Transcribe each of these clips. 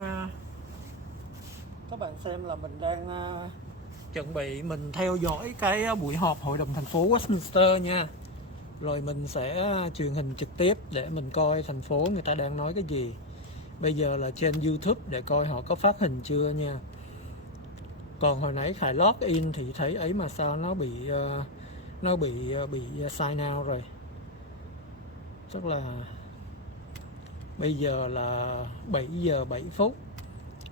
Các bạn xem là mình đang chuẩn bị mình theo dõi cái buổi họp Hội đồng thành phố Westminster nha. Rồi mình sẽ truyền hình trực tiếp để mình coi thành phố người ta đang nói cái gì. Bây giờ là trên YouTube để coi họ có phát hình chưa nha. Còn hồi nãy Khải log in thì thấy ấy mà sao nó bị sign out rồi. Tức là bây giờ là 7 giờ 7 phút.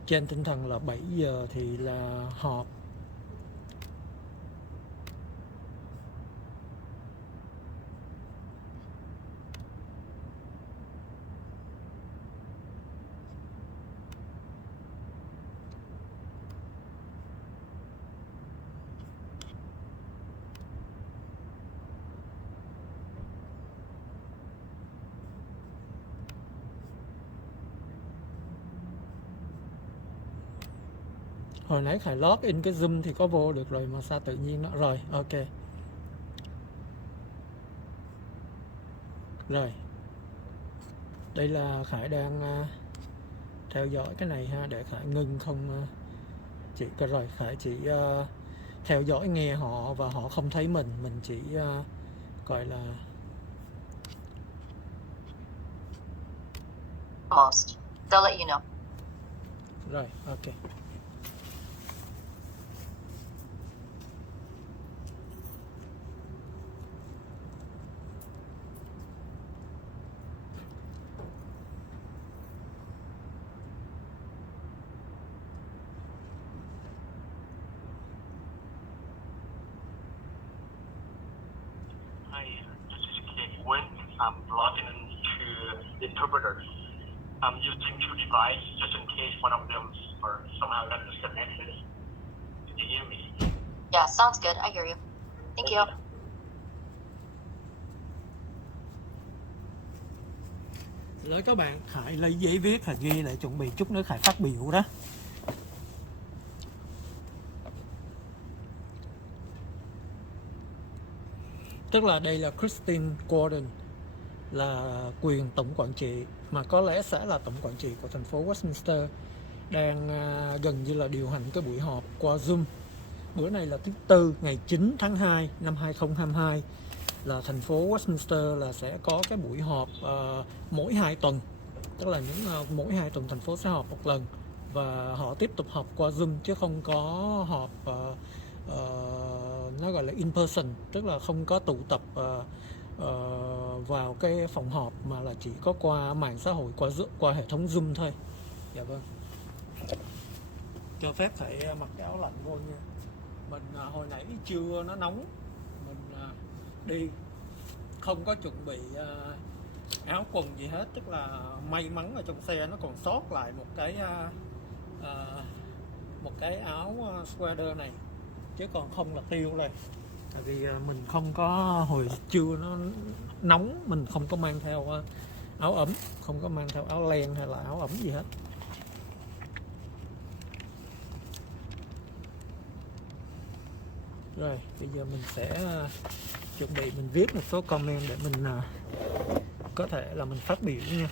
Trên tinh thần là 7 giờ thì là họp. Hồi nãy Khải log in cái Zoom thì có vô được rồi mà sao tự nhiên nó... Rồi, ok. Rồi. Đây là Khải đang theo dõi cái này ha, để Khải ngưng không... Chỉ rồi, Khải chỉ theo dõi nghe họ và họ không thấy mình chỉ gọi là... Almost. They'll let you know. Rồi, ok. Hi, this is Kate Wynn. I'm logging into the interpreter. I'm using two devices just in case one of them or somehow got disconnected. Can you hear me? Yeah, sounds good. I hear you. Thank you. Rồi các bạn, Khải lấy giấy viết Khải ghi lại chuẩn bị chút nữa Khải phát biểu đó. Tức là đây là Christine Gordon, là quyền tổng quản trị, mà có lẽ sẽ là tổng quản trị của thành phố Westminster, đang gần như là điều hành cái buổi họp qua Zoom. Bữa này là thứ Tư, ngày 9 tháng 2 năm 2022, là thành phố Westminster là sẽ có cái buổi họp mỗi 2 tuần. Tức là mỗi 2 tuần thành phố sẽ họp một lần, và họ tiếp tục họp qua Zoom chứ không có họp nó gọi là in person, tức là không có tụ tập vào cái phòng họp, mà là chỉ có qua mạng xã hội, qua hệ thống Zoom thôi. Dạ vâng. Cho phép phải mặc cái áo lạnh vô nha. Mình hồi nãy trưa nó nóng, mình đi không có chuẩn bị áo quần gì hết. Tức là may mắn ở trong xe nó còn sót lại một cái áo sweater này, chứ còn không là tiêu rồi. Tại vì mình không có, hồi trưa nó nóng, mình không có mang theo áo ấm, không có mang theo áo len hay là áo ấm gì hết. Rồi, bây giờ mình sẽ chuẩn bị mình viết một số comment để mình có thể là mình phát biểu nha.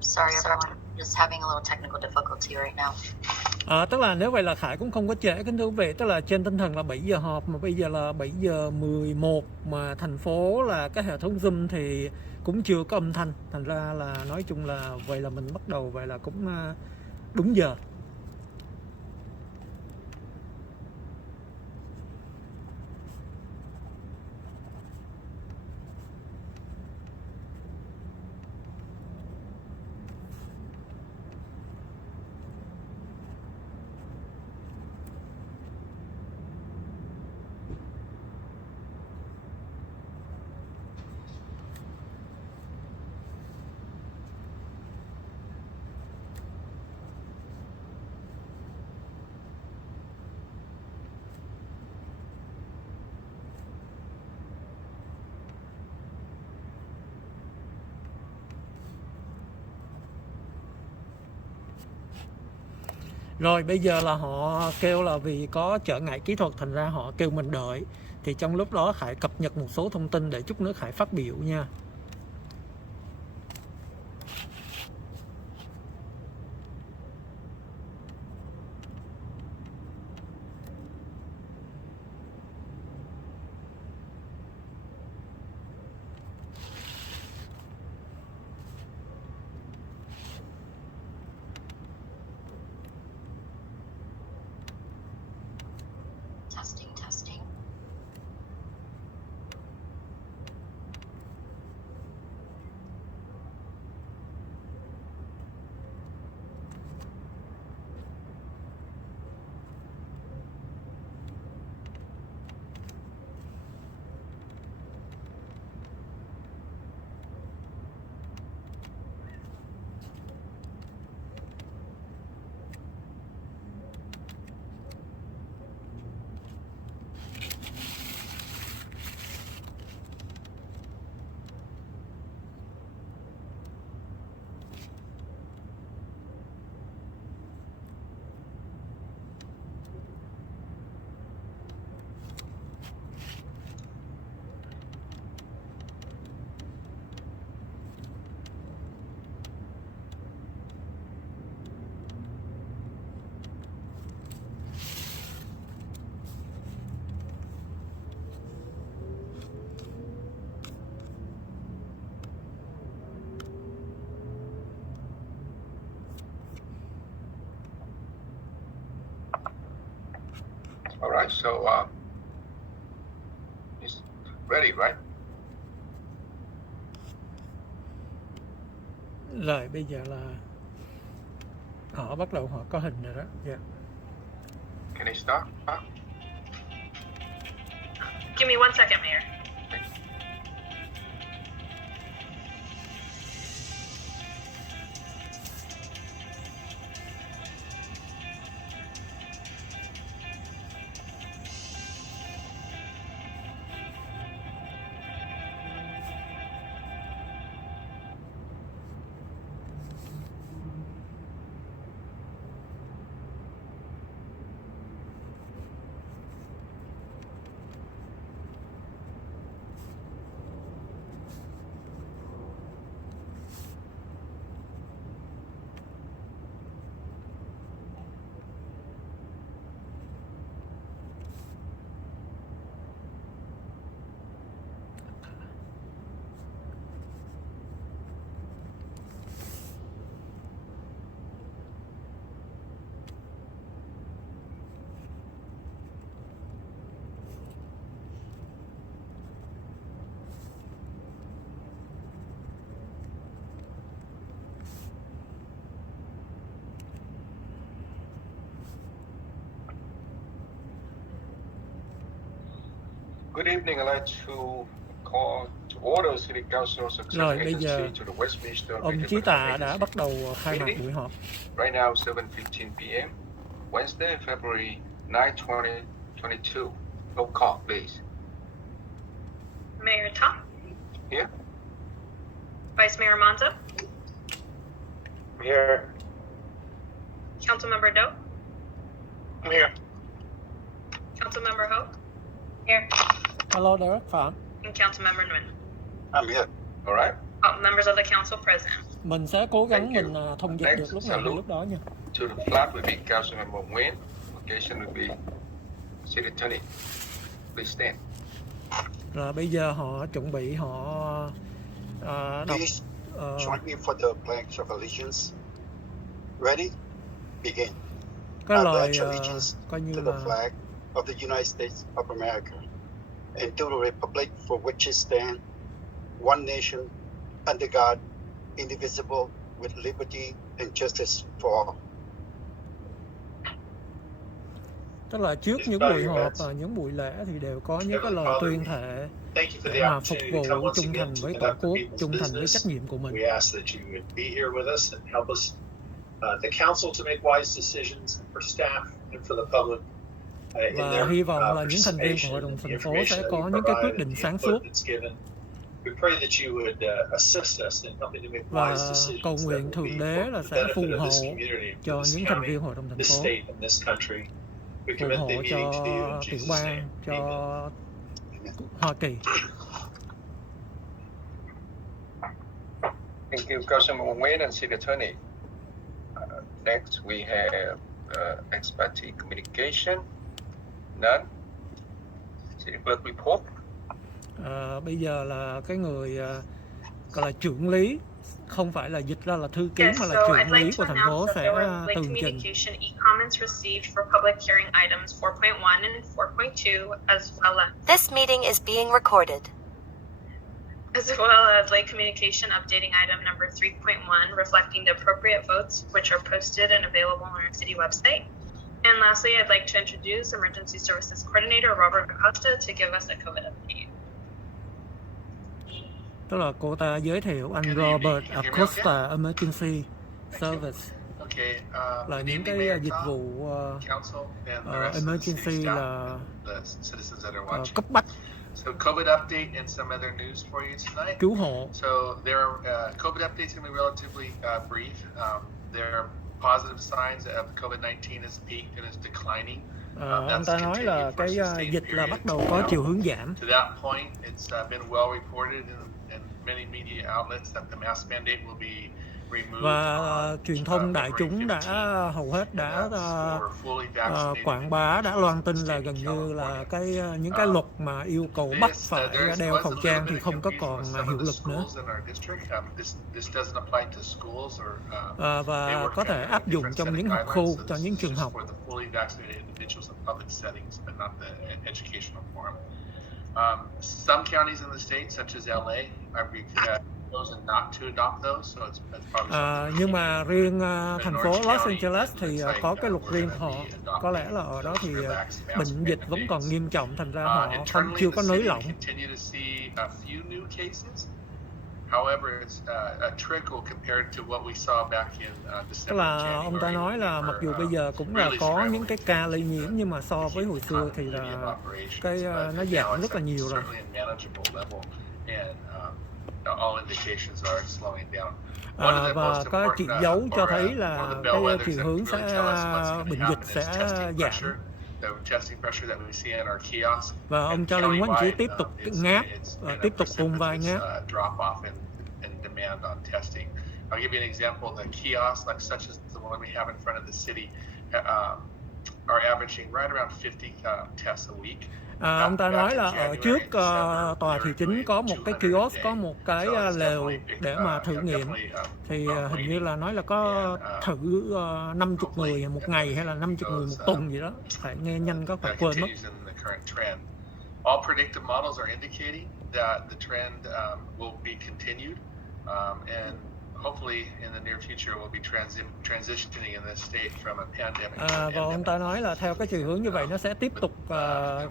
Sorry, everyone. Just having a little technical difficulty right now. Tức là nếu vậy là Khải cũng không có trễ kính thưa quý vị, tức là trên tinh thần là 7 giờ họp mà bây giờ là 7 giờ 11 mà thành phố là cái hệ thống Zoom thì cũng chưa có âm thanh, thành ra là nói chung là vậy là mình bắt đầu vậy là cũng đúng giờ. Rồi bây giờ là họ kêu là vì có trở ngại kỹ thuật thành ra họ kêu mình đợi. Thì trong lúc đó Khải cập nhật một số thông tin để chút nữa Khải phát biểu nha. Testing, testing. All right, so it's ready, right? Rồi bây giờ là họ bắt đầu họ có hình rồi đó. Yeah. Can I start? Give me 1 second, Mayor. Good evening. I'd like to call to order City Council Rồi Success bây giờ Agency to the Westminster ông Chí Tà đã bắt đầu khai mạc buổi họp. Right now, 7:15 p.m. Wednesday, February 9, 2022. Roll call, please. Mayor Tom, Here. Vice Mayor Monzo, Here. Councilmember Doe, I'm here. Councilmember Ho, here, Alo, Director Phạm. and Councilmember Nguyen. I'm here. All right. All members of the council present. Mình sẽ cố gắng Thank you. mình thông dịch Next, được lúc nào hay salute. lúc đó nha. to the flag will be Councilmember Nguyen. Location will be City Attorney. Please stand. Rồi bây giờ họ chuẩn bị họ đọc Please join me for the pledge of allegiance. Ready? Begin. cái I lời pledge allegiance coi như to the là flag of the United States of America and to the republic for which it stands, one nation, under God, indivisible, with liberty and justice for all. tức là trước những buổi họp và những buổi lễ thì đều có những cái lời tuyên thệ Thank you for để the mà phục opportunity to come vụ once trung again thành to với Tổ conduct the quốc, people's trung thành với business. trách nhiệm của mình. We ask that you would be here with us and help us, the council, to make wise decisions for staff and for the public. In Và their hy vọng là những thành viên của hội đồng participation thành phố and the sẽ information có that những you cái quyết provide định and the sáng input suốt that's given. We pray that you would assist us in helping to make và wise decisions cầu that nguyện will Thượng be Đế for là the sẽ benefit phù of hộ this community, cho for this những thành county, viên hội đồng thành this phố, state, and this country. We phù commit hộ the meeting to you cho in tiểu Jesus' bang, name. cho Amen. Hoa Kỳ. Thank you, Councilmember Nguyen and City Attorney. Next, we have ex parte communication. None. City Clerk report. Bây giờ là cái người gọi là trưởng lý, không phải là dịch ra là thư ký Yes, mà là so trưởng I'd lý like của to thành announce phố that sẽ there were late tường trình. communication e-comments received for public hearing items 4.1 and 4.2, This meeting is being recorded. as well as late communication updating item number 3.1, reflecting the appropriate votes, which are posted and available on our city website. And lastly, I'd like to introduce Emergency Services Coordinator Robert Acosta to give us a COVID update. Tức là cô ta giới thiệu anh Good evening. Robert Can you hear me Acosta Emergency Service Okay, là good những evening, cái Mayor dịch Tom, vụ council, and the rest of the emergency city staff, là the citizens that are watching. cấp bách So COVID update and some other news for you tonight. cứu hộ. So there, COVID update is going to be relatively brief. There are positive signs of COVID-19 has peaked and is declining. Ông ta nói là cái dịch là bắt đầu có chiều hướng giảm. To that point, it's been well reported in many media outlets that the mask mandate will be removed. Và truyền thông đại chúng đã hầu hết đã quảng bá, đã loan tin là gần như là những cái luật mà yêu cầu bắt phải đeo khẩu trang thì không có còn hiệu lực nữa. Và có thể áp dụng trong những học khu, cho những trường học. Some counties in the state, such as LA, are chosen not to adopt those, so it's probably nhưng mà riêng thành phố Los Angeles thì có cái luật riêng của họ. Có lẽ là ở đó thì bệnh dịch vẫn còn nghiêm trọng, thành ra họ chưa có nới lỏng. However, it's a trickle compared to what we saw back in December. Tức là ông ta nói là mặc dù bây giờ cũng là có những cái ca lây nhiễm nhưng mà so với hồi xưa thì là cái nó giảm rất là nhiều rồi. Và có chỉ dấu cho thấy là cái chiều hướng bệnh dịch sẽ giảm. Và ông Charlie Wang chỉ tiếp tục ngáp, tiếp tục cùng vai ngáp. I'll give you an example. The kiosks, like such as the one we have in front of the city, are averaging right around 50 tests a week. Ông ta nói là ở trước tòa thị chính có một cái kiosk, có một cái lều để mà thử nghiệm, thì hình như là nói là có thử 50 người một ngày hay là 50 người một tuần gì đó, phải nghe nhanh có phải quên mất. All predictive models are indicating that the trend will be continued, and hopefully in the near future we'll be transitioning in this state from a pandemic. Và ông ta nói là theo cái chiều hướng như vậy nó sẽ tiếp tục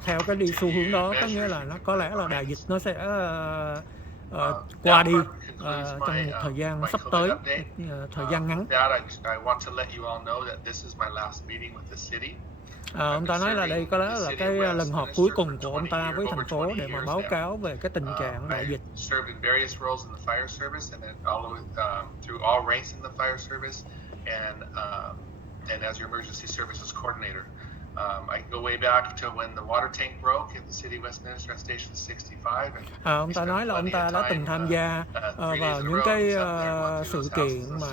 theo cái đi xu hướng đó, có nghĩa là nó có lẽ là đại dịch nó sẽ qua đi trong một thời gian sắp tới, thời gian ngắn. I want to let you all know that this is my last meeting with the city. Ông ta nói là đây có lẽ là cái lần họp cuối cùng của ông ta với thành phố để mà báo cáo về cái tình trạng đại dịch. Served in various roles in the fire service and then through all ranks in the fire service and as your emergency services coordinator. I can go way back to when the water tank broke at the city of Westminster at Station 65. Ông ta nói là ông ta đã từng tham gia vào những cái sự kiện mà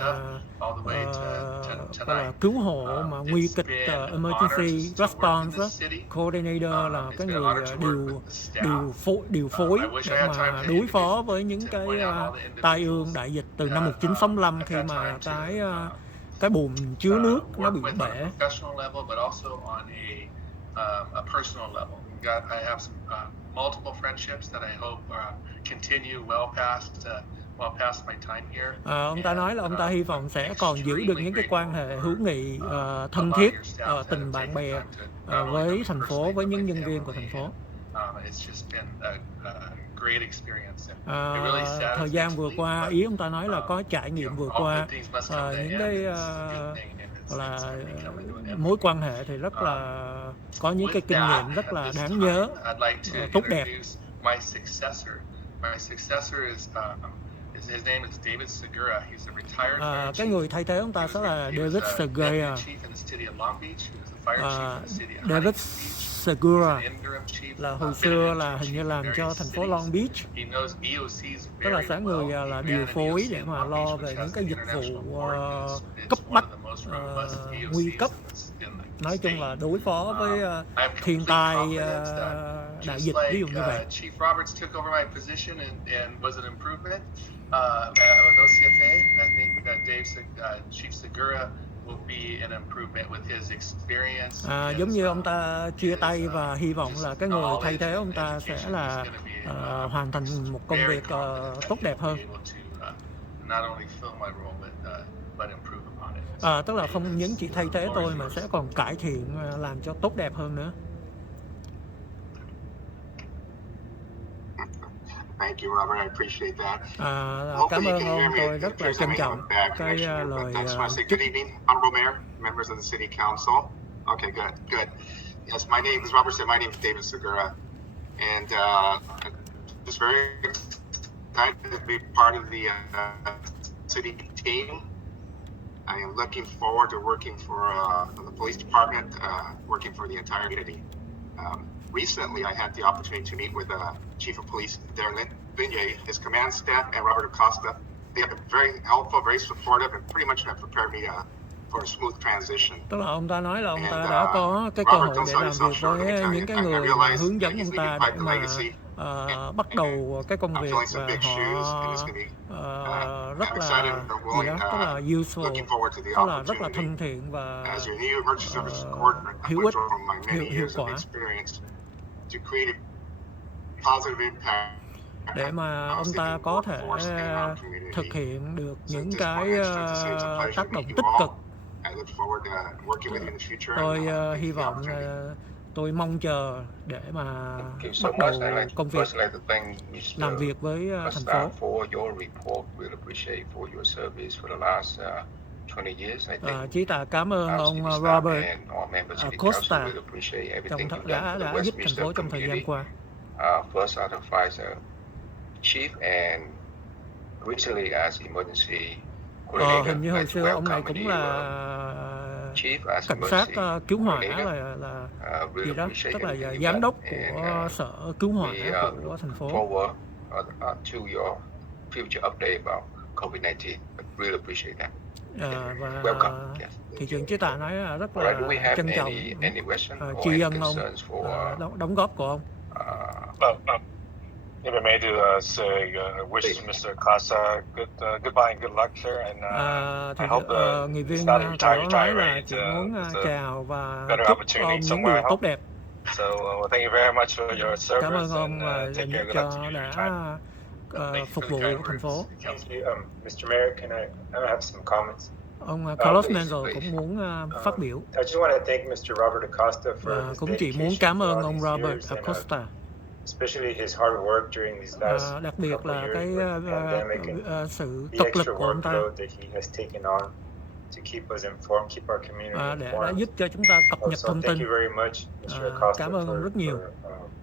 gọi là cứu hộ mà nguy kịch, emergency response đó. Coordinator là cái người điều phối để mà đối phó với những cái tai ương đại dịch từ năm 1965 khi mà cái bồn chứa nước nó bị bể. A personal level. I have some multiple friendships that I hope continue well past my time here. Ông ta nói là ông ta hy vọng sẽ còn giữ được những cái quan hệ hữu nghị thân thiết, tình bạn bè với thành phố, với những nhân viên của thành phố. Thời gian vừa qua, ý ông ta nói là có trải nghiệm vừa qua, những cái là mối quan hệ thì rất là có những cái kinh nghiệm rất là đáng nhớ, tốt đẹp. Cái người thay thế ông ta sẽ là David Segura. David Segura là hồi xưa là hình như làm cho thành phố Long Beach, tức là sẽ người là điều phối để mà lo về những cái dịch vụ cấp bách, nguy cấp, nói chung là đối phó với thiên tai, đại dịch, ví dụ như vậy. Chief Roberts took over my position and was an improvement with OCFA. I think that Chief Segura will be an improvement with his experience. Giống như ông ta chia tay và hy vọng là cái người thay thế ông ta sẽ là hoàn thành một công việc tốt đẹp hơn. Tức là không những chỉ thay thế tôi mà sẽ còn cải thiện, làm cho tốt đẹp hơn nữa. Thank you, Robert. I appreciate that. Cảm ơn ông, tôi rất là trân trọng cái lời chúc. Good evening, Honorable Mayor, members of the City Council. Okay, good. Yes, my name, as Robert said, my name is David Segura, and just very excited to be part of the city team. I am looking forward to working for the police department, working for the entire community. Recently, I had the opportunity to meet with Chief of Police Darren Vigne, his command staff, and Robert Acosta. They have been very helpful, very supportive, and pretty much have prepared me for a smooth transition. Tức là ông ta nói là ông ta đã có cái cơ hội để làm việc với những cái người hướng dẫn ông ta để mà bắt đầu cái công việc, và họ rất là rất là useful, tức là rất là thân thiện và hữu ích, hiệu quả để mà ông ta có thể thực hiện được những cái tác động tích cực. Tôi hy vọng, tôi mong chờ để mà bắt đầu công việc, làm việc với thành phố. Chí tạ cảm ơn ông Robert Acosta đã giúp thành phố trong thời gian qua. First out of Pfizer chief and recently as emergency coordinator. Hình như hồi xưa ông này cũng là cảnh sát cứu hỏa là gì đó, tức là giám đốc của sở cứu hỏa của thành phố. To your future update about COVID-19. Really appreciate that. Và thị trưởng Chí tạ nói rất là trân trọng, tri ân ông, đóng góp của ông. If I may do say wish Mr. Acosta goodbye and good luck, sir. And I hope người viên not nói là chỉ muốn chào và chúc ông những điều tốt đẹp. So thank you very much for your service. Cảm ơn ông dành cho đã phục vụ thành phố. Mr. Mayor, can I have some comments? Ông Carlos Menzel cũng muốn phát biểu. I just want to thank Mr. Robert Acosta for his cũng chỉ muốn cảm ơn ông Robert Acosta, especially his hard work during these last đặc biệt là cái sự the cực lực extra của ông ta workload that he has taken on to keep us informed, keep our community đã informed. giúp cho chúng ta cập nhật Also, thông thank tin. you very much, Mr. Acosta, Cảm ơn ông rất nhiều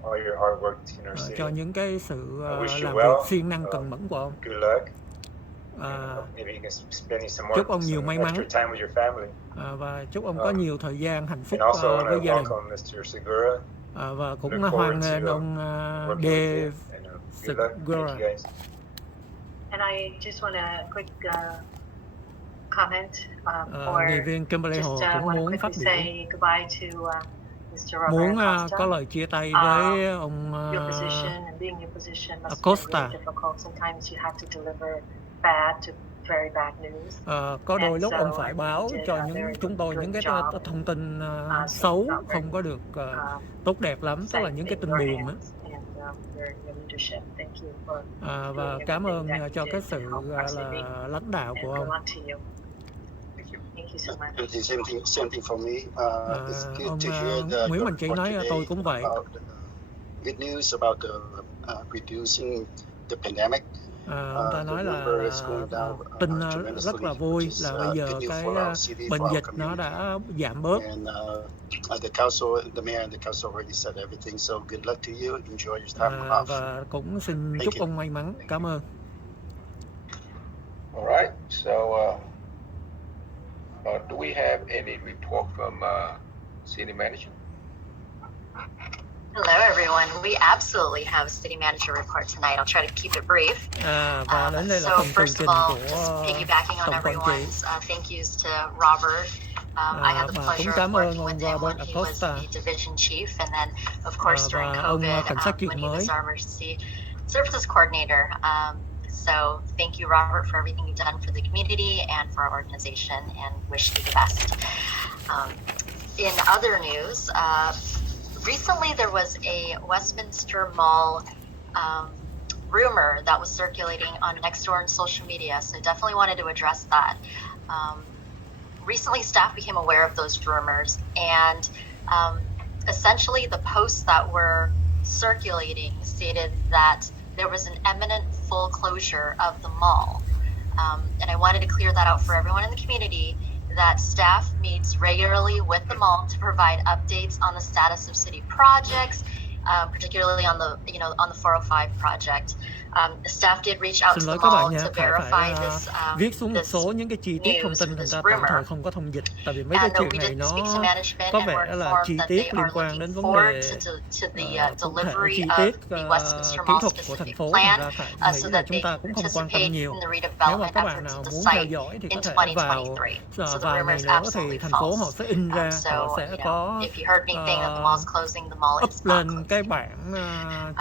for all your hard work in our city. cho những cái sự I wish you làm well. việc siêng năng cần mẫn của ông. Good luck. Maybe you can spend some chúc ông nhiều may mắn extra time with your family. Và chúc ông có nhiều thời gian hạnh phúc And also, I với want to gia đình. welcome Mr. Segura. Và cũng Look hoan forward nghênh to, ông working with Dave you. And, good luck. Thank you, Segura. guys. And I just want a quick comment, Nghị or viên Kimberly Hồ just cũng want to muốn phát quickly biểu, say goodbye to Mr. muốn Robert Acosta. có lời chia tay với ông Your position and being in your position must be Acosta. really difficult. Sometimes you have to deliver bad to very bad news. Có đôi And lúc so ông phải you báo did cho a very chúng tôi good những cái job. thông tin So xấu, not very, không có được tốt đẹp lắm, tức là những cái tin buồn á. Your leadership. Thank you for Và doing cảm ơn everything that cho you cái did sự to help our city. lãnh đạo And của good ông. luck to you. Thank you so much. The same thing for me. It's good Ông to hear the Nguyễn Mạnh Trí report nói today tôi cũng vậy. about the good news about the reducing the pandemic. Ông ta nói là number is going down, tin tremendously, rất là vui which is, là bây giờ good news cái for our city, bệnh for our dịch nó community. đã giảm bớt. And the council, the mayor and the council already said everything. So good luck to you. Enjoy your time off. Và cũng xin chúc ông may mắn. Cảm ơn. All right. So, do we have any report from city manager? Hello, everyone. We absolutely have a city manager report tonight. I'll try to keep it brief. Và đến đây là So phần tường first trình of all, của just piggybacking on tổng quản trị. everyone's thank yous to Robert. I had the Và cũng pleasure of cảm ơn working ông with him when Robert he was Acosta. the division chief, and then of course during Và ông COVID cảnh sát when trưởng he mới. was our emergency services coordinator. So thank you, Robert, for everything you've done for the community and for our organization, and wish you the best. In other news, recently there was a Westminster Mall rumor that was circulating on Nextdoor and social media, so definitely wanted to address that. Recently, staff became aware of those rumors, and essentially the posts that were circulating stated that there was an imminent full closure of the mall. And I wanted to clear that out for everyone in the community, that staff meets regularly with the mall to provide updates on the status of city projects, particularly on the 405 project. Staff did reach out to the mall to verify this viết xuống một số những cái chi tiết thông tin thành ra tạm thời không có thông dịch, tại vì mấy cái chuyện này nó có vẻ là chi tiết liên quan đến vấn đề cụ thể chi tiết kỹ thuật của thành phố, thành ra phải nghĩ là chúng ta cũng không quan tâm nhiều. Nếu mà các bạn nào muốn theo dõi thì có thể vào vài ngày nữa thì thành phố họ sẽ in ra, họ sẽ có up lên cái bản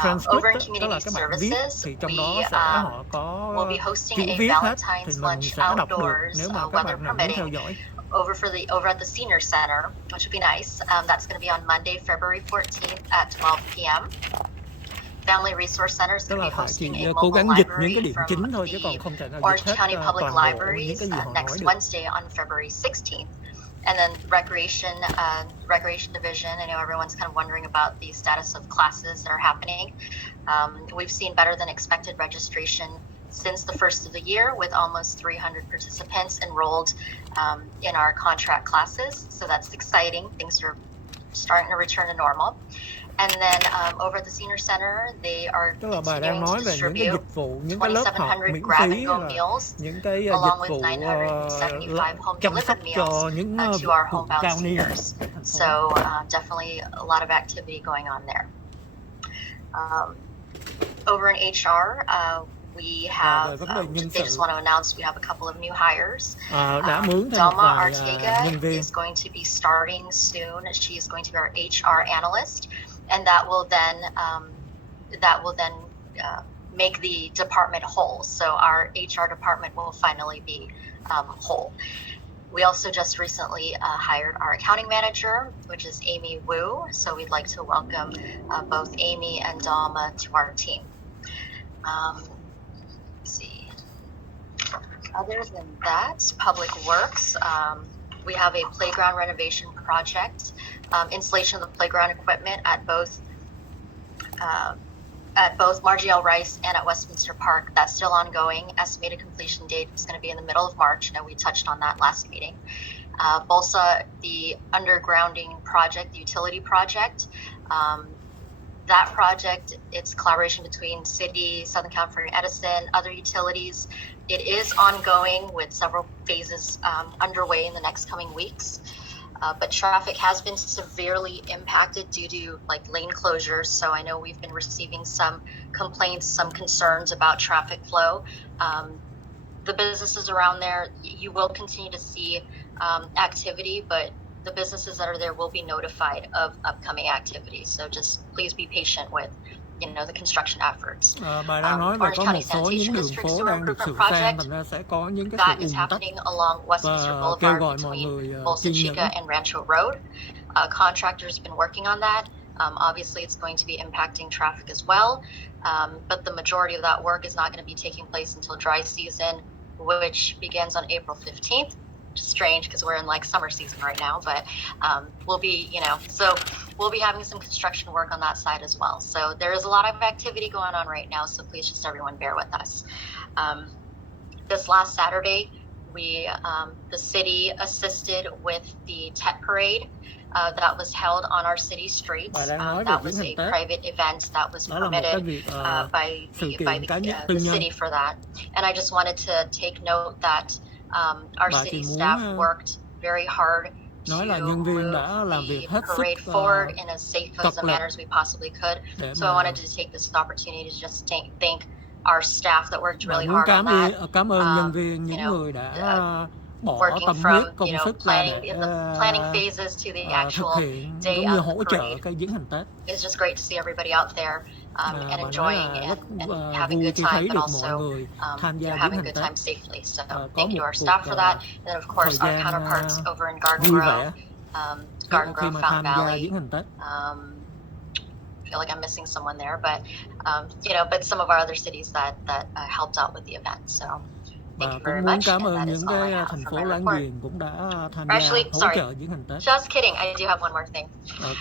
transcript, tức là cái bản viết, thì trong đó sẽ họ có chữ viết hết, thì mình sẽ đọc được nếu mà các bạn nào muốn theo dõi. Over at the Senior Center, which would be nice. That's going to be on Monday, February 14th at 12 p.m. Family Resource Center is going to be hosting a mobile library from the Orange County Public Libraries next Wednesday on February 16th. And then Recreation Division, I know everyone's kind of wondering about the status of classes that are happening. We've seen better than expected registration since the first of the year, with almost 300 participants enrolled in our contract classes. So that's exciting. Things are starting to return to normal. And then over at the Senior Center, they are continuing to distribute 2,700 grab-and-go meals, along with 975 home delivered meals to our homebound seniors. So definitely a lot of activity going on there. Over in HR, we have, they just want to announce we have a couple of new hires. Dalma Arteaga is going to be starting soon. She is going to be our HR analyst, and that will then make the department whole. So our HR department will finally be whole. We also just recently hired our accounting manager, which is Amy Wu. So we'd like to welcome both Amy and Dalma to our team. Let's see. Other than that, Public Works, we have a playground renovation project, installation of the playground equipment at both Margie L. Rice and at Westminster Park. That's still ongoing. Estimated completion date is going to be in the middle of March. I know we touched on that last meeting. Bolsa, the undergrounding project, the utility project, That project, it's collaboration between City, Southern California Edison, other utilities. It is ongoing with several phases underway in the next coming weeks. But traffic has been severely impacted due to like lane closures. So I know we've been receiving some complaints, some concerns about traffic flow. The businesses around there, you will continue to see activity, but the businesses that are there will be notified of upcoming activities. So just please be patient with, the construction efforts. Bà đang nói về có một số những đường phố đang được sửa sang, thành ra sẽ có những cái sự ùn tắc và kêu gọi mọi người kiên nhẫn. And Rancho Road. Contractors been working on that. Obviously, it's going to be impacting traffic as well, but the majority of that work is not going to be taking place until dry season, which begins on April 15th. Strange because we're in like summer season right now, but we'll be, so we'll be having some construction work on that side as well. So there is a lot of activity going on right now, so please just everyone bear with us. This last Saturday, the city assisted with the TP parade that was held on our city streets. That was a private event that was permitted by the city for that. And I just wanted to take note that our city staff worked very hard to move the parade forward in as safe as a manner as we possibly could. So I wanted to take this opportunity to just thank our staff that worked really hard on that. Cảm ơn nhân viên, những người đã bỏ tâm huyết, công sức ra để planning phases to the actual day of the parade. cái viếng hành Tết. It's just great to see everybody out there and enjoying and having a good time, but also having a good time safely. So thank you to our staff for that, and then of course our counterparts over in Garden Grove, Fountain Valley. I feel like I'm missing someone there, but but some of our other cities that helped out with the event. So thank you very much. Cảm ơn những cái thành phố láng giềng cũng đã tham gia hỗ trợ viếng hành Tết. Just kidding, I do have one more thing.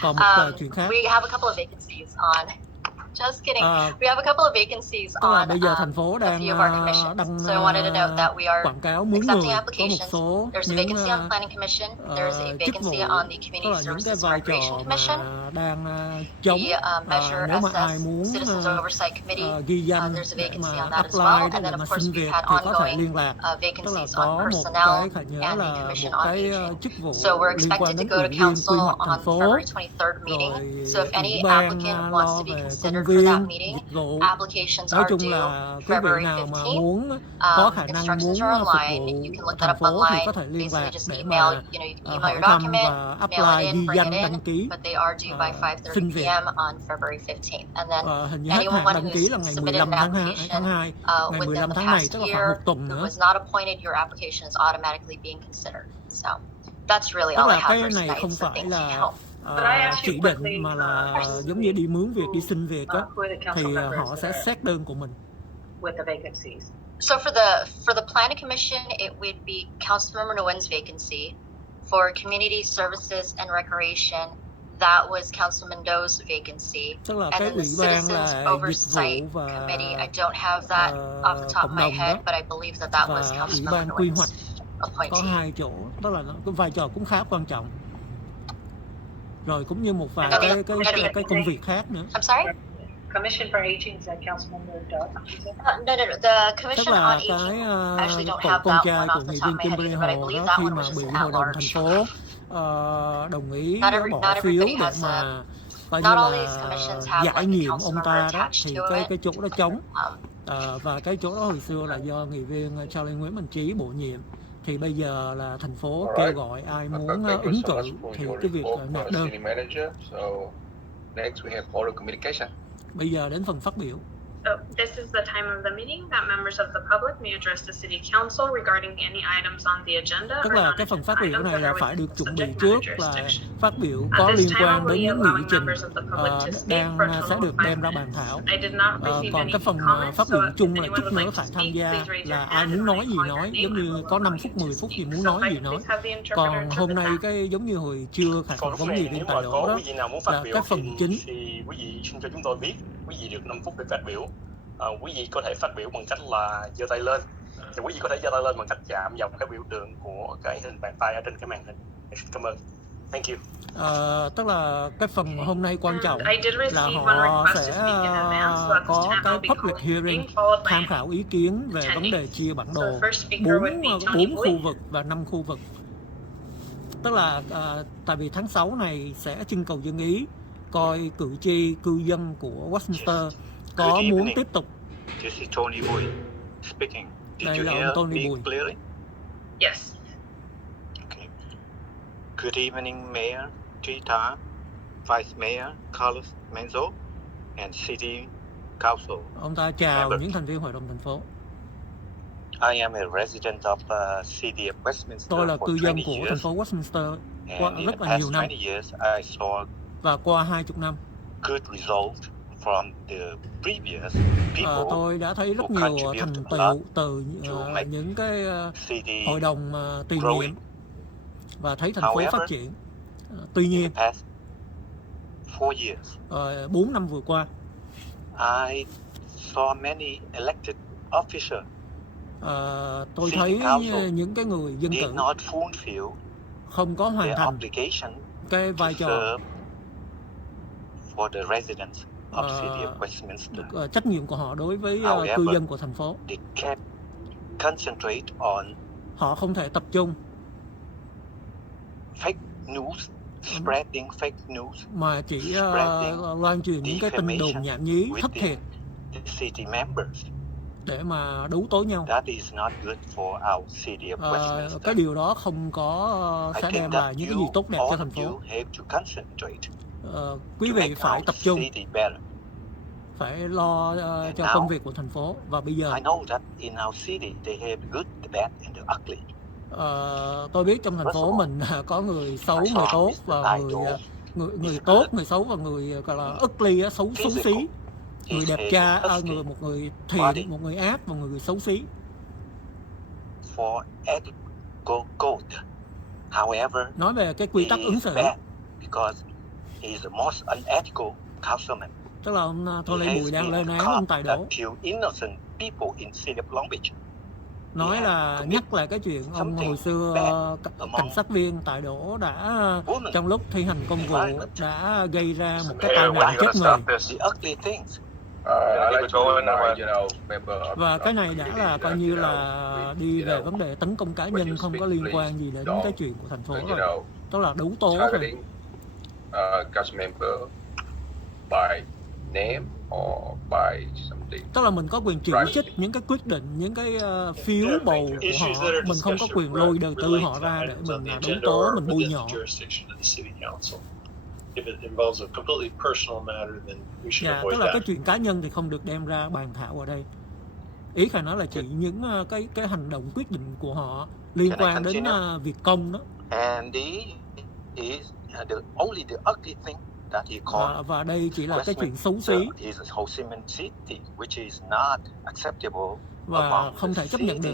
Còn một chuyện khác. We have a couple of vacancies on. Just kidding. We have a couple of vacancies on bây giờ thành phố đang đăng so I wanted to note that we are quảng cáo mướn người. Có một số there's a vacancy on Planning Commission. There's a vacancy on the Community Services Recreation Commission. Đang trống. Nếu mà ai muốn Citizens Oversight Committee. Ghi danh There's a vacancy on mà that as well. And then of course xin we've việc had thì có thể liên ongoing lạc. vacancies on personnel and the Commission on Aging. So we're expected to go to council on February 23rd meeting. So if any applicant wants to be considered for that meeting, applications are due February 15th. Instructions are online. You can look that up online. Basically, just email. You can email your document, mail it in, bring it in. But they are due by 5:30 p.m. on February 15th. And then anyone who's submitted an application within the past year who was not appointed, your application is automatically being considered. So that's really all I have for tonight. So thank you. Chỉ định mà là giống như đi mướn việc, đi xin việc á, thì họ sẽ xét đơn của mình. So for the Planning Commission, it would be Councilmember Nguyen's vacancy. For Community Services and Recreation, that was Councilman Doe's vacancy. And then the Citizens Oversight Committee, I don't have that off the top of my head, but I believe that was Councilmember Nguyen's appointee. Có hai chỗ, đó là cái vai trò cũng khá quan trọng. Rồi cũng như một vài cái công việc khác nữa. I'm sorry? Commission for Aging is Councilmember Doe. No. The Commission on Aging, I actually don't have that one off the top of my head either, but I believe that one was just at large. Đồng ý bỏ phiếu để mà coi như là giải nhiệm ông ta đó, thì cái chỗ đó trống. Và cái chỗ đó hồi xưa là do nghị viên Charlie Nguyễn Minh Trí bổ nhiệm. Thì bây giờ là thành phố kêu gọi ai muốn ứng cử thì cái việc nộp đơn. Bây giờ đến phần phát biểu. This is the time of the meeting that members of the public may address the City Council regarding any items on the agenda. Tức là cái phần phát biểu này là phải được chuẩn bị trước, là phát biểu có liên quan đến những nghị trình sẽ được đem ra bàn thảo. Còn cái phần phát biểu chung là chút nữa phải tham gia, là ai muốn nói gì nói, giống như có 5 phút 10 phút gì muốn nói gì nói. Còn hôm nay cái giống như hồi trưa Khải phỏng vấn nghị viên Tài Đỗ đó là cái phần chính. Thì quý vị xin cho chúng tôi biết, quý vị được 5 phút để phát biểu. Quý vị có thể phát biểu bằng cách là giơ tay lên. Thì quý vị có thể giơ tay lên bằng cách chạm vào cái biểu tượng của cái hình bàn tay ở trên cái màn hình. Cảm ơn. Thank you. Tức là cái phần hôm nay quan trọng I did là receive one họ request to sẽ speak in advance, so at this có time cái I'll be public calling hearing, meeting followed by tham khảo ý kiến về vấn đề chia bản So đồ the first speaker would be Tony 4 Bui. khu vực và 5 khu vực. Tức là tại vì tháng 6 này sẽ trưng cầu dân ý, coi cử tri, cư dân của Westminster có Good muốn evening. tiếp tục. This is Tony Bui speaking. Did Đây you là ông hear Tony me Bui. clearly? Yes. Okay. Good evening, Mayor Trita, Vice Mayor Carlos Menzo, and City Council. Ông ta chào Members. những thành viên hội đồng thành phố. I am a resident of City of Westminster Tôi là for cư dân 20 của thành years, phố Westminster qua and in rất the là past nhiều năm, 20 years, I saw và qua 20 năm good results from the previous people tôi đã thấy rất who nhiều contribute thành a lot tựu từ to make những cái city hội đồng tiền growing. nhiệm và thấy thành phố However, phát triển. Tuy In nhiên, the past 4 years, 4 năm vừa qua, I saw many elected officials tôi City thấy Council những cái người dân did cử not fulfill không có hoàn their thành obligation cái to vai trò serve for the residents of City of Westminster. trách nhiệm của họ đối với However, cư dân của thành phố. They kept concentrate on Họ không thể tập trung fake news, spreading fake news, mà chỉ spreading loan truyền những cái tin đồn defamation nhảm nhí thất within thiệt the city members. để mà đấu tố nhau. That is not good for our City of Westminster. Cái điều đó không có I sẽ think đem that lại những cái gì tốt đẹp all cho of thành phố. you have to concentrate Quý to vị make phải our tập trung, city better. phải lo cho now, công việc của thành phố. Và bây giờ I know that in our city they have the good, the bad, and the ugly. tôi biết trong thành phố mình có người xấu, người tốt và người tốt, người xấu và người gọi là ugly, xấu xí, người đẹp trai, một người thiện, một người ác và một người xấu xí. For ethical code, however, Nói về cái quy tắc he ứng is xử, bad because he is the most unethical councilman. tức là ông Tony He Bui has đang been lên án caught ông Tài that Đỗ, killed innocent people in City of Long Beach. nói là nhắc lại cái chuyện ông hồi xưa cảnh sát viên Tài Đỗ đã trong lúc thi hành công vụ đã gây ra một cái tai nạn chết người. The ugly things. I'd like to member of Và cái này đã là coi như là đi về vấn đề tấn công cá nhân, không có liên quan gì đến cái chuyện của thành phố rồi. Tức là đấu tố rồi. targeting council member by name or by something. Tức là mình có quyền chỉ trích những cái quyết định, những cái phiếu bầu của họ. Mình không có quyền lôi đời tư họ ra để mình đấu tố, mình bôi nhọ. Dạ, tức là cái chuyện cá nhân thì không được đem ra bàn thảo ở đây. Ý Khải nói là chỉ những cái hành động quyết định của họ liên quan đến việc công đó. And this is only the ugly thing that he called. Và đây chỉ là cái chuyện xấu xí is Ho Chi Minh City, which is not acceptable và không thể chấp nhận được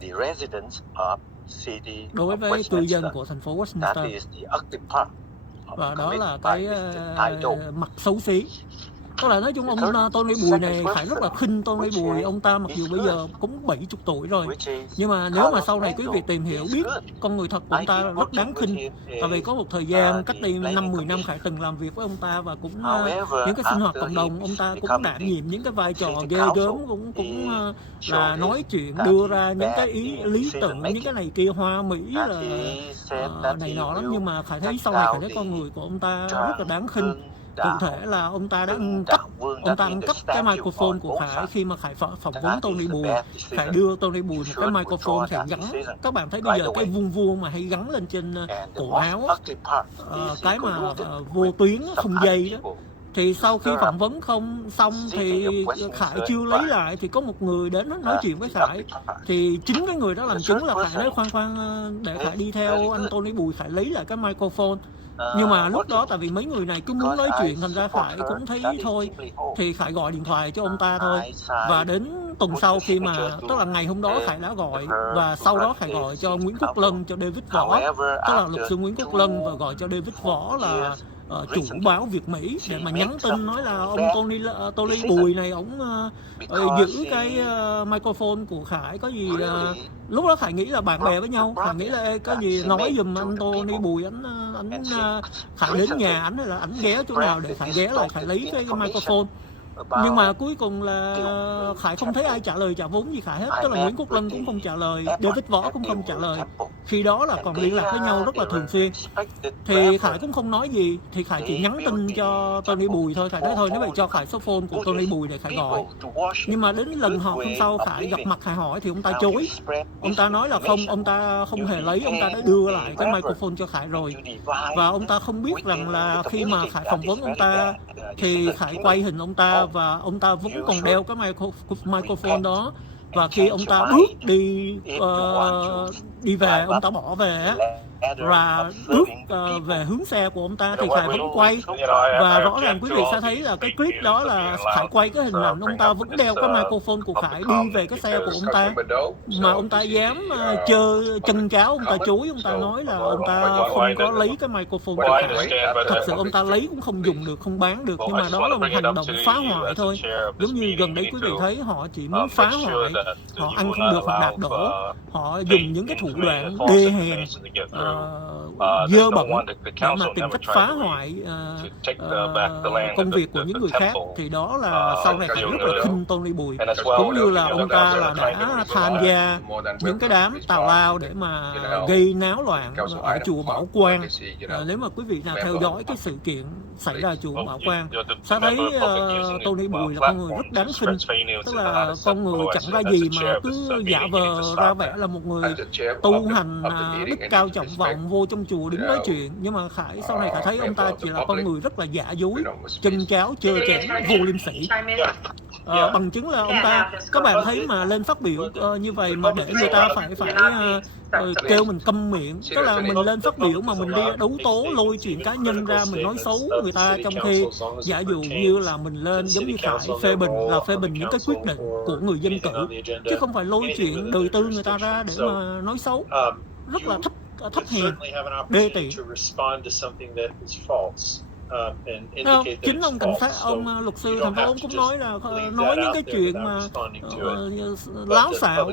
the residents of City đối of với cư dân Westminster. của thành phố That Westminster. is the ugly part. Và đó là cái mặt xấu xí. Tức là nói chung ông Tony Bui này Khải rất là khinh Tony Bui. Ông ta mặc dù bây giờ cũng 70 tuổi rồi, nhưng mà nếu mà sau này quý vị tìm hiểu biết con người thật của ông ta rất đáng khinh. Tại vì có một thời gian cách đây 5-10 năm Khải từng làm việc với ông ta và cũng những cái sinh hoạt cộng đồng ông ta cũng đảm nhiệm những cái vai trò ghê gớm, cũng là nói chuyện, đưa ra những cái ý lý tưởng, những cái này kia hoa mỹ là này nọ lắm. Nhưng mà Khải thấy sau này Khải thấy con người của ông ta rất là đáng khinh. Cụ thể là ông ta đã ăn cắp cái microphone của Khải khi mà Khải phỏng vấn Tony Bui. Khải đưa Tony Bui một cái microphone Khải gắn. Các bạn thấy bây giờ cái vuông vuông mà hay gắn lên trên cổ áo, cái mà vô tuyến không dây đó. Thì sau khi phỏng vấn không xong thì Khải chưa lấy lại, thì có một người đến nói chuyện với Khải. Thì chính cái người đó làm chứng là Khải nói khoan để Khải đi theo anh Tony Bui, Khải lấy lại cái microphone. Nhưng mà lúc đó tại vì mấy người này cứ muốn nói chuyện, thành ra Khải cũng thấy thôi thì Khải gọi điện thoại cho ông ta thôi. Và đến tuần sau khi mà, tức là ngày hôm đó Khải đã gọi, và sau đó Khải gọi cho Nguyễn Quốc Lân, cho David Võ, tức là luật sư Nguyễn Quốc Lân, và gọi cho David Võ là chủ báo Việt Mỹ để mà nhắn tin nói là ông Tony Bùi này ông giữ cái microphone của Khải, có gì lúc đó Khải nghĩ là bạn bè với nhau, Khải nghĩ là có gì nói giùm anh Tony Bùi, anh Khải đến nhà ảnh hay là ảnh ghé chỗ nào để Khải ghé lại Khải lấy cái microphone. Nhưng mà cuối cùng là Khải không thấy ai trả lời trả vốn gì Khải hết, tức là Nguyễn Quốc Lân cũng không trả lời, David Võ cũng không trả lời. Khi đó là còn liên lạc với nhau rất là thường xuyên. Thì Khải cũng không nói gì, thì Khải chỉ nhắn tin cho Tony Bùi thôi. Khải nói thôi nếu vậy cho Khải số phone của Tony Bùi để Khải gọi. Nhưng mà đến lần họp hôm sau Khải gặp mặt Khải hỏi thì ông ta chối. Ông ta nói là không, ông ta không hề lấy, ông ta đã đưa lại cái microphone cho Khải rồi. Và ông ta không biết rằng là khi mà Khải phỏng vấn ông ta thì Khải quay hình ông ta và ông ta vẫn còn đeo cái microphone đó. Và khi ông ta bước đi về, ông ta bỏ về và bước về hướng xe của ông ta thì Khải vẫn quay. Và rõ ràng quý vị sẽ thấy là cái clip đó là Khải quay cái hình ảnh ông ta vẫn đeo cái microphone của Khải đi về cái xe của ông ta. Mà ông ta dám chân cháo, ông ta chối, ông ta nói là ông ta không có lấy cái microphone của Khải. Thật sự ông ta lấy cũng không dùng được, không bán được, nhưng mà đó là một hành động phá hoại thôi. Giống như gần đây quý vị thấy họ chỉ muốn phá hoại, họ ăn không được họ đạp đổ, họ dùng những cái thủ đoạn đê hèn, dơ bẩn để mà tìm cách phá hoại công việc của những người khác. Thì đó là sau này Khải rất là khinh Tony Bùi, cũng như là ông ta là đã tham gia những cái đám tào lao để mà gây náo loạn ở chùa Bảo Quang. Nếu mà quý vị nào theo dõi cái sự kiện xảy ra chùa Bảo Quang sẽ thấy Tony Bùi là con người rất đáng khinh, tức là con người chẳng ra gì mà cứ giả vờ ra vẻ là một người tu hành đức cao trọng vọng vô trong chùa đứng nói chuyện. Nhưng mà Khải sau này Khải thấy ông ta chỉ là con người rất là giả dối, chân cháo, trơ trẽn, vô liêm sỉ. Bằng chứng là ông ta, các bạn thấy mà lên phát biểu như vậy mà để người ta phải kêu mình câm miệng, tức là mình lên phát biểu mà mình đi đấu tố lôi chuyện cá nhân ra, mình nói xấu người ta, trong khi giả dụ như là mình lên giống như Khải phê bình là phê bình những cái quyết định của người dân cử, chứ không phải lôi chuyện đời tư người ta ra để mà nói xấu, rất là thấp hèn, đê tiện. Chính ông cảnh sát, ông luật sư thành phố ông cũng nói là nói những cái chuyện mà láo xạo.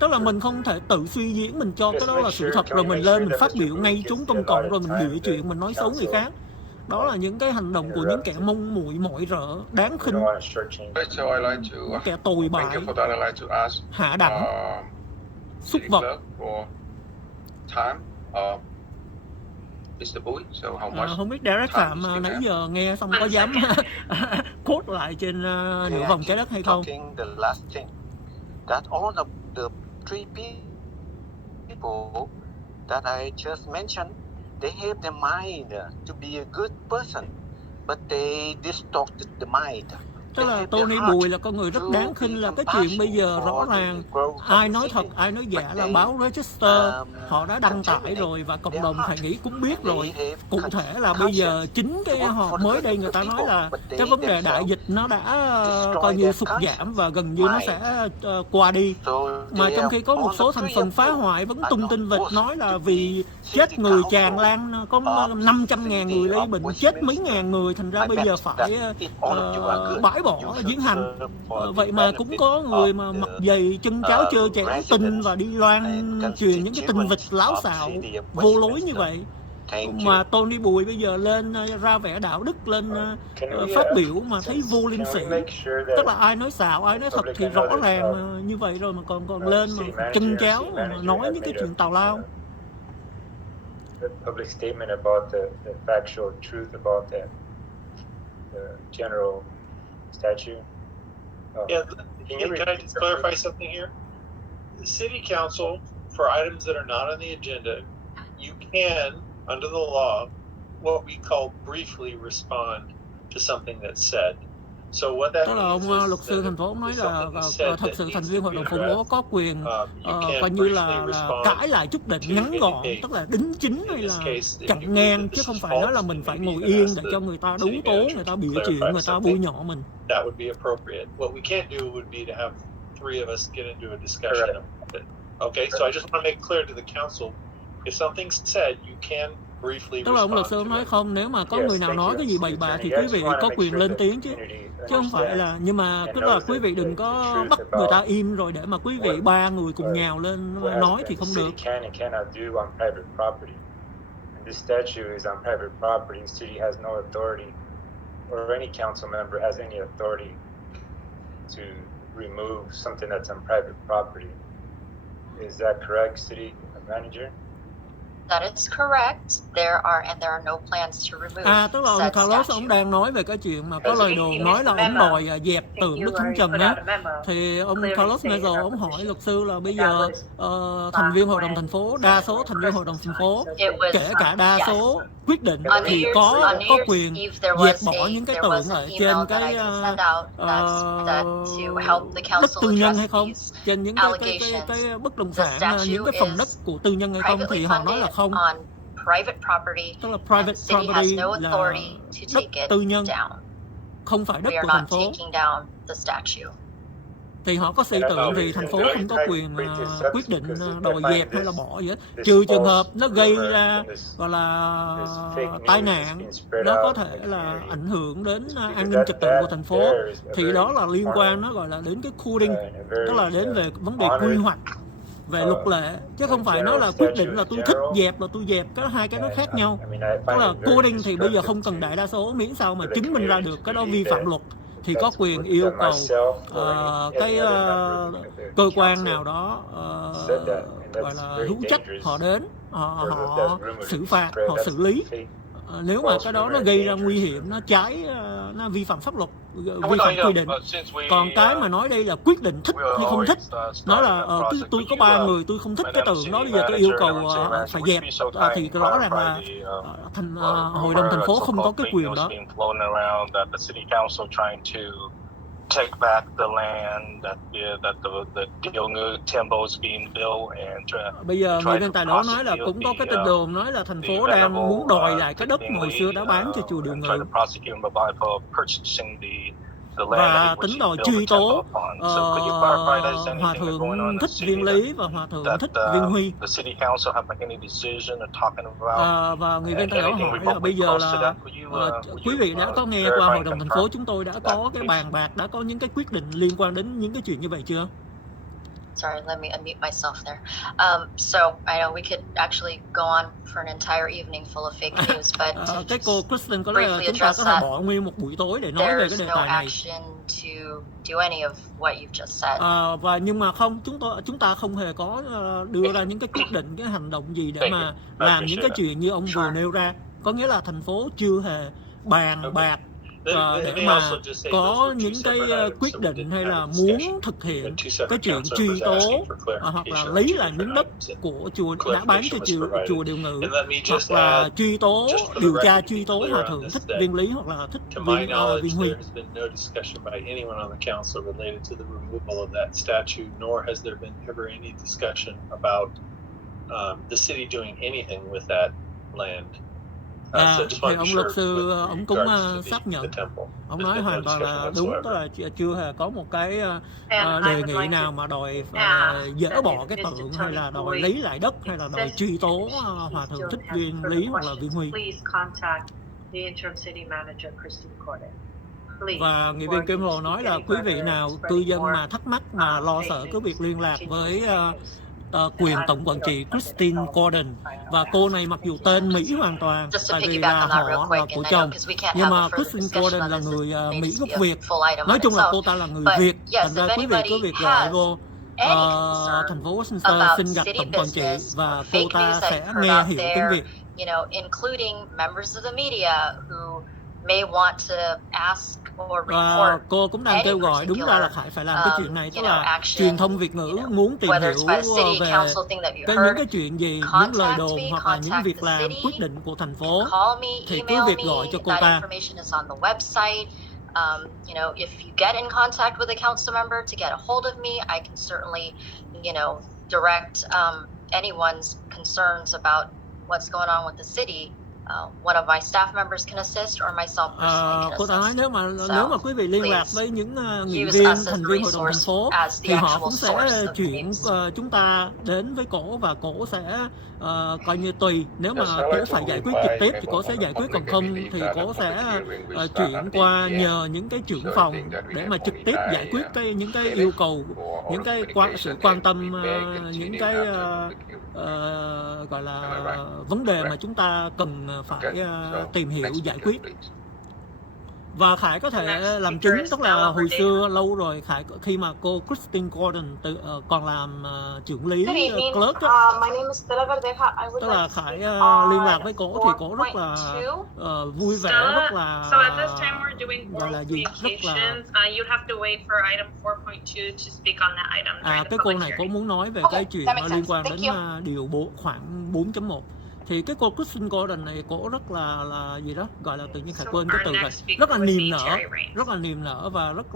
Tức là mình không thể tự suy diễn, mình cho cái đó là sự thật rồi mình lên mình phát biểu ngay chúng công cộng rồi mình bịa chuyện, mình nói xấu người khác. Đó là những cái hành động của những kẻ mông muội mọi rợ, đáng khinh, những kẻ tồi bại, hạ đẳng, xúc vật. Không biết Derek Phạm nãy giờ nghe xong có dám quote lại trên nửa vòng trái đất hay không? That all of the three people that I just mentioned, they have the mind to be a good person, but they distorted the mind. Tức là Tony Bùi là con người rất đáng khinh, là cái chuyện bây giờ rõ ràng ai nói thật ai nói giả là báo Register họ đã đăng tải rồi và cộng đồng Thầy nghĩ cũng biết rồi. Cụ thể là bây giờ chính cái họp mới đây người ta nói là cái vấn đề đại dịch nó đã coi như sụt giảm và gần như nó sẽ qua đi, mà trong khi có một số thành phần phá hoại vẫn tung tin vịt nói là vì chết người tràn lan, có 500.000 người lây bệnh, chết mấy ngàn người, thành ra bây giờ phải bãi bỏ diễn hành. Vậy mà cũng có người mà mặt dày chân cháo trơ trẽn tin và đi loan truyền những cái tin vịt láo xạo vô lối như vậy. Mà Tony Bùi bây giờ lên ra vẻ đạo đức, lên phát biểu mà thấy vô liêm sỉ. Tức là ai nói xạo ai nói thật thì rõ ràng như vậy rồi mà còn lên mà chân cháo mà nói những cái chuyện tào lao. Public statement about the factual truth about the general statue. Yeah, can I just clarify something here? The city council, for items that are not on the agenda, you can, under the law, what we call briefly respond to something that's said. So what that tức là ông luật sư thành phố ông nói là thật sự thành viên hội đồng phụ nữ có quyền coi như là cãi lại chút định ngắn gọn, tức là đính chính hay là chặn ngang, chứ không phải nói là mình phải ngồi yên để cho người ta đấu tố, người ta bịa chuyện, người ta bôi nhọ mình. That would be appropriate. What we can't do would be to have three of us get into a discussion about it. Okay, so I just want to make clear to the council, if something's said, you can briefly Tức là ông luật respond sư to ông nói it. không, nếu mà có người nào nói cái gì bậy bạ thì quý vị có quyền lên tiếng chứ không phải là, nhưng mà tức là quý vị đừng có bắt người ta im rồi để mà quý vị ba người cùng nhào lên nói thì không được. Can and cannot do on private property. And this statute is on private property. The city has no authority, or any council member has any authority to remove something that's on private property. Is that correct, city manager? That is correct. There are no plans to remove. Tức là ông Carlos ông đang nói về cái chuyện mà có lời đồn nói là ông đòi dẹp tượng Đức Thánh Trần á, thì ông Carlos Mezzo ông hỏi luật sư là bây giờ thành viên hội đồng thành phố, đa số thành viên hội đồng thành phố, kể cả đa số quyết định thì có quyền dẹp bỏ những cái tượng ở trên cái đất tư nhân hay không, trên những cái bất động sản, những cái phần đất của tư nhân hay không, thì họ nói là không. Tức là private property là đất tư nhân, không phải đất của thành phố. Thì họ có xây tượng thì thành phố không có quyền quyết định đòi dẹp hay là bỏ gì hết, trừ trường hợp nó gây ra gọi là tai nạn, nó có thể là ảnh hưởng đến an ninh trật tự của thành phố, thì đó là liên quan, nó gọi là đến cái coding, tức là đến về vấn đề quy hoạch, về luật lệ, chứ không phải nói là quyết định là tôi thích dẹp là tôi dẹp, cái hai cái nó khác nhau. Tức là coding thì bây giờ không cần đại đa số, miễn sao mà chứng minh ra được cái đó vi phạm luật thì có quyền yêu cầu cái cơ quan nào đó gọi là hữu trách họ đến, họ xử phạt, họ xử lý. Nếu mà cái đó nó gây ra nguy hiểm, nó trái, nó vi phạm pháp luật, vi phạm quy định. Còn cái mà nói đây là quyết định thích hay không thích, nói là tôi có 3 người tôi không thích cái tượng đó, bây giờ tôi yêu cầu phải dẹp, thì rõ ràng là hội đồng thành phố không có cái quyền đó. Take back the land that the Gyeonggu temple is being built and bây giờ người bên tài đó nói là cũng có cái tin đồn nói là thành phố đang muốn đòi lại cái đất mà hồi xưa đã bán cho chùa Điều Ngự, và tính đòi truy tố Hòa thượng Thích Viên Lý và Hòa thượng Thích Viên Huy. Và người bên tài đó hỏi là bây giờ là quý vị đã có nghe qua hội đồng thành phố chúng tôi đã có cái bàn bạc, đã có những cái quyết định liên quan đến những cái chuyện như vậy chưa? Sorry, let me unmute myself there. So I know we could actually go on for an entire evening full of fake news, but cái cô Kristen có lẽ là chúng ta có thể bỏ nguyên một buổi tối để nói về cái đề tài này. To do any of what you've just said. Và nhưng mà không, chúng ta không hề có đưa ra những cái quyết định, cái hành động gì để mà làm những cái chuyện như ông vừa nêu ra. Có nghĩa là thành phố chưa hề bàn bạc để mà có những cái quyết định hay là muốn thực hiện cái chuyện truy tố hoặc là lấy lại miếng đất của chùa đã bán cho chùa Điều Ngự, hoặc là truy tố, điều tra truy tố Hòa thượng Thích Viên Lý hoặc là Thích Viên Huy. The city doing anything with that land. Thì ông luật sư ông cũng xác nhận, ông nói hoàn toàn là đúng, tức là chưa hề có một cái đề nghị nào mà đòi dỡ bỏ cái tượng hay là đòi lấy lại đất hay là đòi truy tố Hòa thượng Thích Viên Lý hoặc là Viên Huy. Và nghị viên Kim Hồ nói là quý vị nào cư dân mà thắc mắc mà lo sợ cứ việc liên lạc với quyền tổng quản trị Christine Gordon, và cô này mặc dù tên Mỹ hoàn toàn tại vì là họ là của chồng, nhưng mà Christine Gordon là người Mỹ gốc Việt, nói chung là cô ta là người Việt, thành ra quý vị cứ việc gọi vô thành phố Westminster xin gặp tổng quản trị và cô ta sẽ nghe hiểu tiếng Việt. Including members of the media who may want to ask or report. Cô cũng đang kêu gọi đúng ra là phải làm cái chuyện này, tức là truyền thông Việt ngữ muốn tìm hiểu về những cái chuyện gì, những lời đồn hoặc là những việc làm quyết định của thành phố thì cứ việc gọi cho cô ta. If you get in contact with a council member to get a hold of me, I can certainly, direct anyone's concerns about what's going on with the city one of my staff members can assist or myself personally can Cô ta nói assist. nếu mà quý vị liên lạc với những nghị viên, thành viên hội đồng thành phố thì họ cũng sẽ chuyển chúng ta đến với cổ và cổ sẽ coi như tùy, nếu mà cổ phải giải quyết trực tiếp thì cổ sẽ giải quyết, còn không thì cổ sẽ chuyển qua nhờ những cái trưởng phòng để mà trực tiếp giải quyết những cái yêu cầu, những cái sự quan tâm, những cái gọi là vấn đề mà chúng ta cần phải tìm hiểu giải quyết. Và Khải có thể làm chứng, tức là hồi xưa lâu rồi Khải khi mà cô Christine Gordon còn làm trưởng lý clerk đó, tức là Khải liên lạc với cổ thì cổ rất là vui vẻ, rất là So at this time we're doing gọi là oral gì, rất là communications. You have to wait for item 4.2 to speak on that item during the cái cô public này hearing. cô muốn nói về cái chuyện liên quan đến điều khoảng 4.1. Thì cái cô Christine Gordon này cổ rất là gì đó, gọi là tự nhiên Khải quên cái từ rồi, rất là niềm nở và rất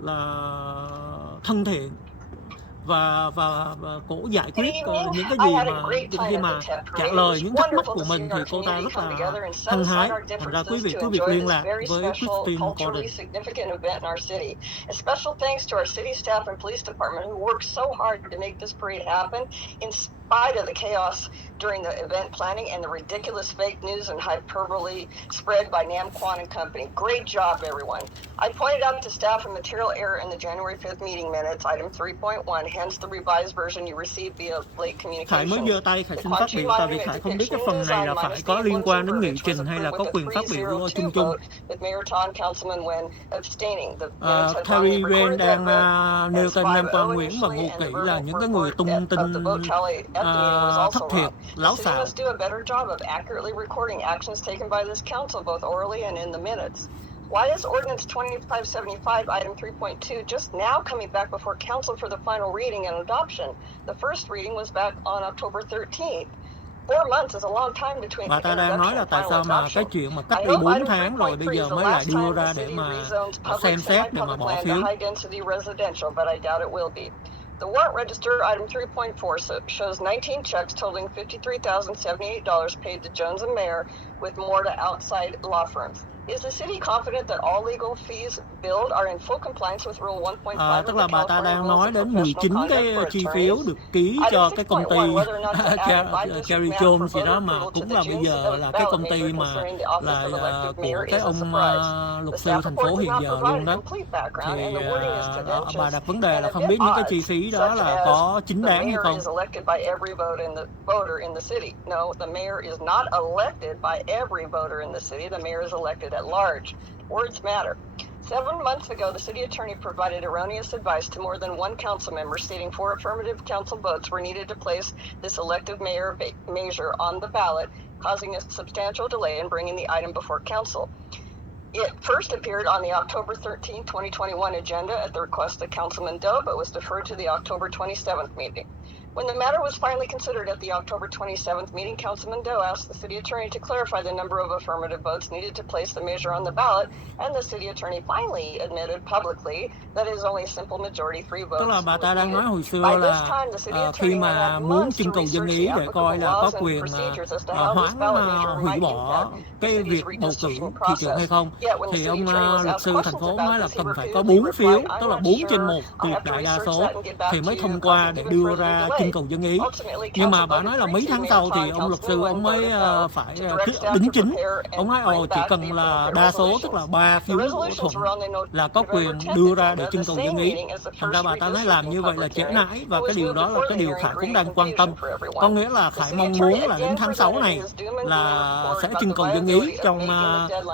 là thân thiện, và cổ giải quyết những cái gì mà khi mà trả lời những thắc mắc của mình thì cô ta rất là hăng hái. Thành ra quý vị liên lạc với Christine Gordon. A special thanks to our city staff and police department who worked so hard to make this parade happen in spite of the chaos during the event planning and the ridiculous fake news and hyperbole spread by Nam Quan and company. Great job, everyone. I pointed out to staff a material error in the January 5th meeting minutes, item 3.1, hence the revised version you received via late communication. Khải mới giơ tay, Khải xin phát biểu tại vì Khải không biết cái phần này là phải có liên quan đến nghị trình hay là có quyền phát biểu chung chung. Terry Wayne đang nêu tên Nam Quan Nguyễn và Ngô Kỷ là những cái người tung tin thất thiệt, láo xạo. Must do a better job of accurately recording actions taken by this council, both orally and in the minutes. Why is Ordinance 2575, item 3.2, just now coming back before council for the final reading and adoption? The first reading was back on October 13th. 4 months is a long time between Và ta đang nói là tại sao mà cái chuyện mà cách đi 4 tháng rồi bây giờ mới lại đưa ra để mà xem xét, để mà bỏ phiếu. The warrant register, item 3.4, shows 19 checks totaling $53,078 paid to Jones and Mayer, with more to outside law firms. Is the city confident that all legal fees billed are in full compliance with Rule 1.5 tức là bà ta đang nói đến 19 cái chi phiếu được ký cho cái công ty Cherry Jones gì đó, mà cũng là bây giờ là cái công ty mà là của cái ông luật sư thành phố hiện giờ luôn đó. Thì bà đặt vấn đề là không biết những cái chi phí đó là có chính đáng hay không. No, the mayor is not elected by every voter in the city. The mayor is elected at large. Words matter. 7 months ago, the city attorney provided erroneous advice to more than one council member, stating 4 affirmative council votes were needed to place this elective mayor measure on the ballot, causing a substantial delay in bringing the item before council. It first appeared on the October 13, 2021 agenda at the request of Councilman Doe, but was deferred to the October 27th meeting. When the matter was finally considered at the October 27th meeting, Councilman Doe asked the city attorney to clarify the number of affirmative votes needed to place the measure on the ballot, and the city attorney finally admitted publicly that it is only a simple majority 3 votes. Tức là bà ta đang nói hồi xưa là khi mà muốn trưng cầu dân ý để coi là có quyền hoãn hủy bỏ cái việc bầu cử thị trưởng hay không, thì ông luật sư thành phố nói là cần phải có 4 phiếu, tức là 4 trên 1 tuyệt đại đa số thì mới thông qua để đưa ra trưng cầu dân ý. Nhưng mà bà nói là mấy tháng sau thì ông luật sư ông mới phải đính chính. Ông nói chỉ cần là đa số, tức là 3 phiếu thuận là có quyền đưa ra để trưng cầu dân ý. Thành ra bà ta nói làm như vậy là trễ nải, và cái điều đó là cái điều Khải cũng đang quan tâm. Có nghĩa là Khải mong muốn là đến tháng 6 này là sẽ trưng cầu dân ý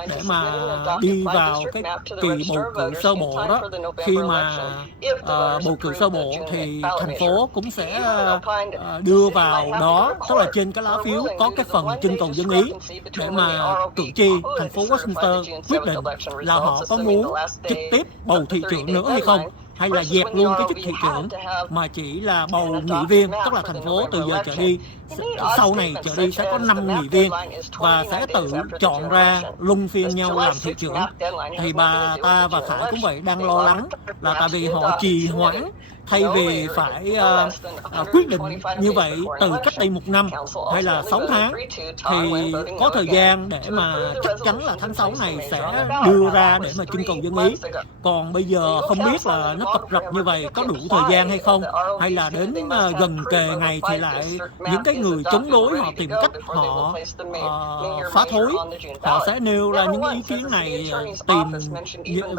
để mà đi vào cái kỳ bầu cử sơ bộ đó. Khi mà bầu cử sơ bộ thì thành phố cũng sẽ đưa vào đó, tức là trên cái lá phiếu có cái phần trưng cầu dân ý để mà cử tri thành phố Westminster quyết định là họ có muốn trực tiếp bầu thị trưởng nữa hay không, hay là dẹp luôn cái chức thị trưởng mà chỉ là bầu nghị viên, tức là thành phố từ giờ trở đi, sau này trở đi sẽ có 5 nghị viên và sẽ tự chọn ra luân phiên nhau làm thị trưởng. Thì bà ta và Khải cũng vậy, đang lo lắng là tại vì họ trì hoãn thay vì phải quyết định như vậy từ cách đây 1 năm hay là 6 tháng, thì có thời gian để mà chắc chắn là tháng 6 này sẽ đưa ra để mà trưng cầu dân ý. Còn bây giờ không biết là nó cập rập như vậy có đủ thời gian hay không, hay là đến gần kề ngày thì lại những cái người chống đối họ tìm cách họ phá thối, họ sẽ nêu ra những ý kiến này, tìm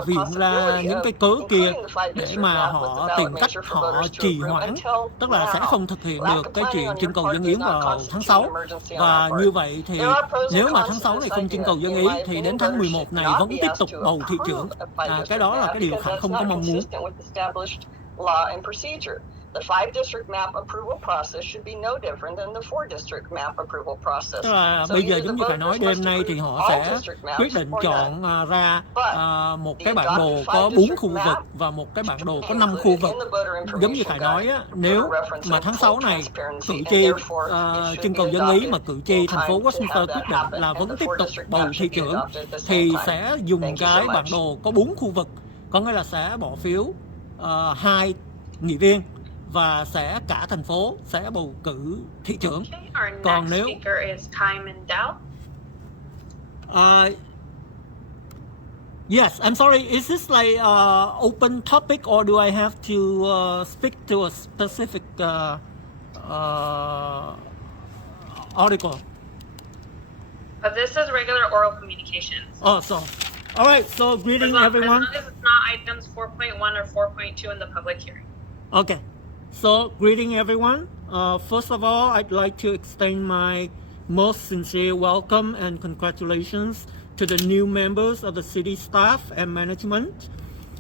viện ra những cái cớ kia để mà họ tìm cách họ trì hoãn, tức là sẽ không thực hiện được cái chuyện trưng cầu dân ý vào tháng 6. Và như vậy thì nếu mà tháng 6 này không trưng cầu dân ý thì đến tháng 11 này vẫn tiếp tục bầu thị trưởng. Cái đó là cái điều Khải không có mong muốn. The 5-district map approval process should be no different than the 4-district map approval process. Tức là bây giờ giống như phải nói đêm nay thì họ sẽ quyết định chọn ra một cái bản đồ có 4 khu vực và một cái bản đồ có 5 khu vực. Giống như phải nói á, nếu mà tháng 6 này cử tri trưng cầu dân ý mà cử tri thành phố Westminster quyết định là vẫn tiếp tục bầu thị trưởng thì sẽ dùng cái bản đồ có 4 khu vực, có nghĩa là sẽ bỏ phiếu 2 nghị viên và sẽ cả thành phố sẽ bầu cử thị trưởng. Còn nếu yes, I'm sorry, is this like open topic or do I have to speak to a specific article? This is regular oral communications. Oh, so all right, so greeting everyone. As long as it's not items 4.1 or 4.2 in the public hearing. Okay. So, greeting everyone. First of all, I'd like to extend my most sincere welcome and congratulations to the new members of the city staff and management.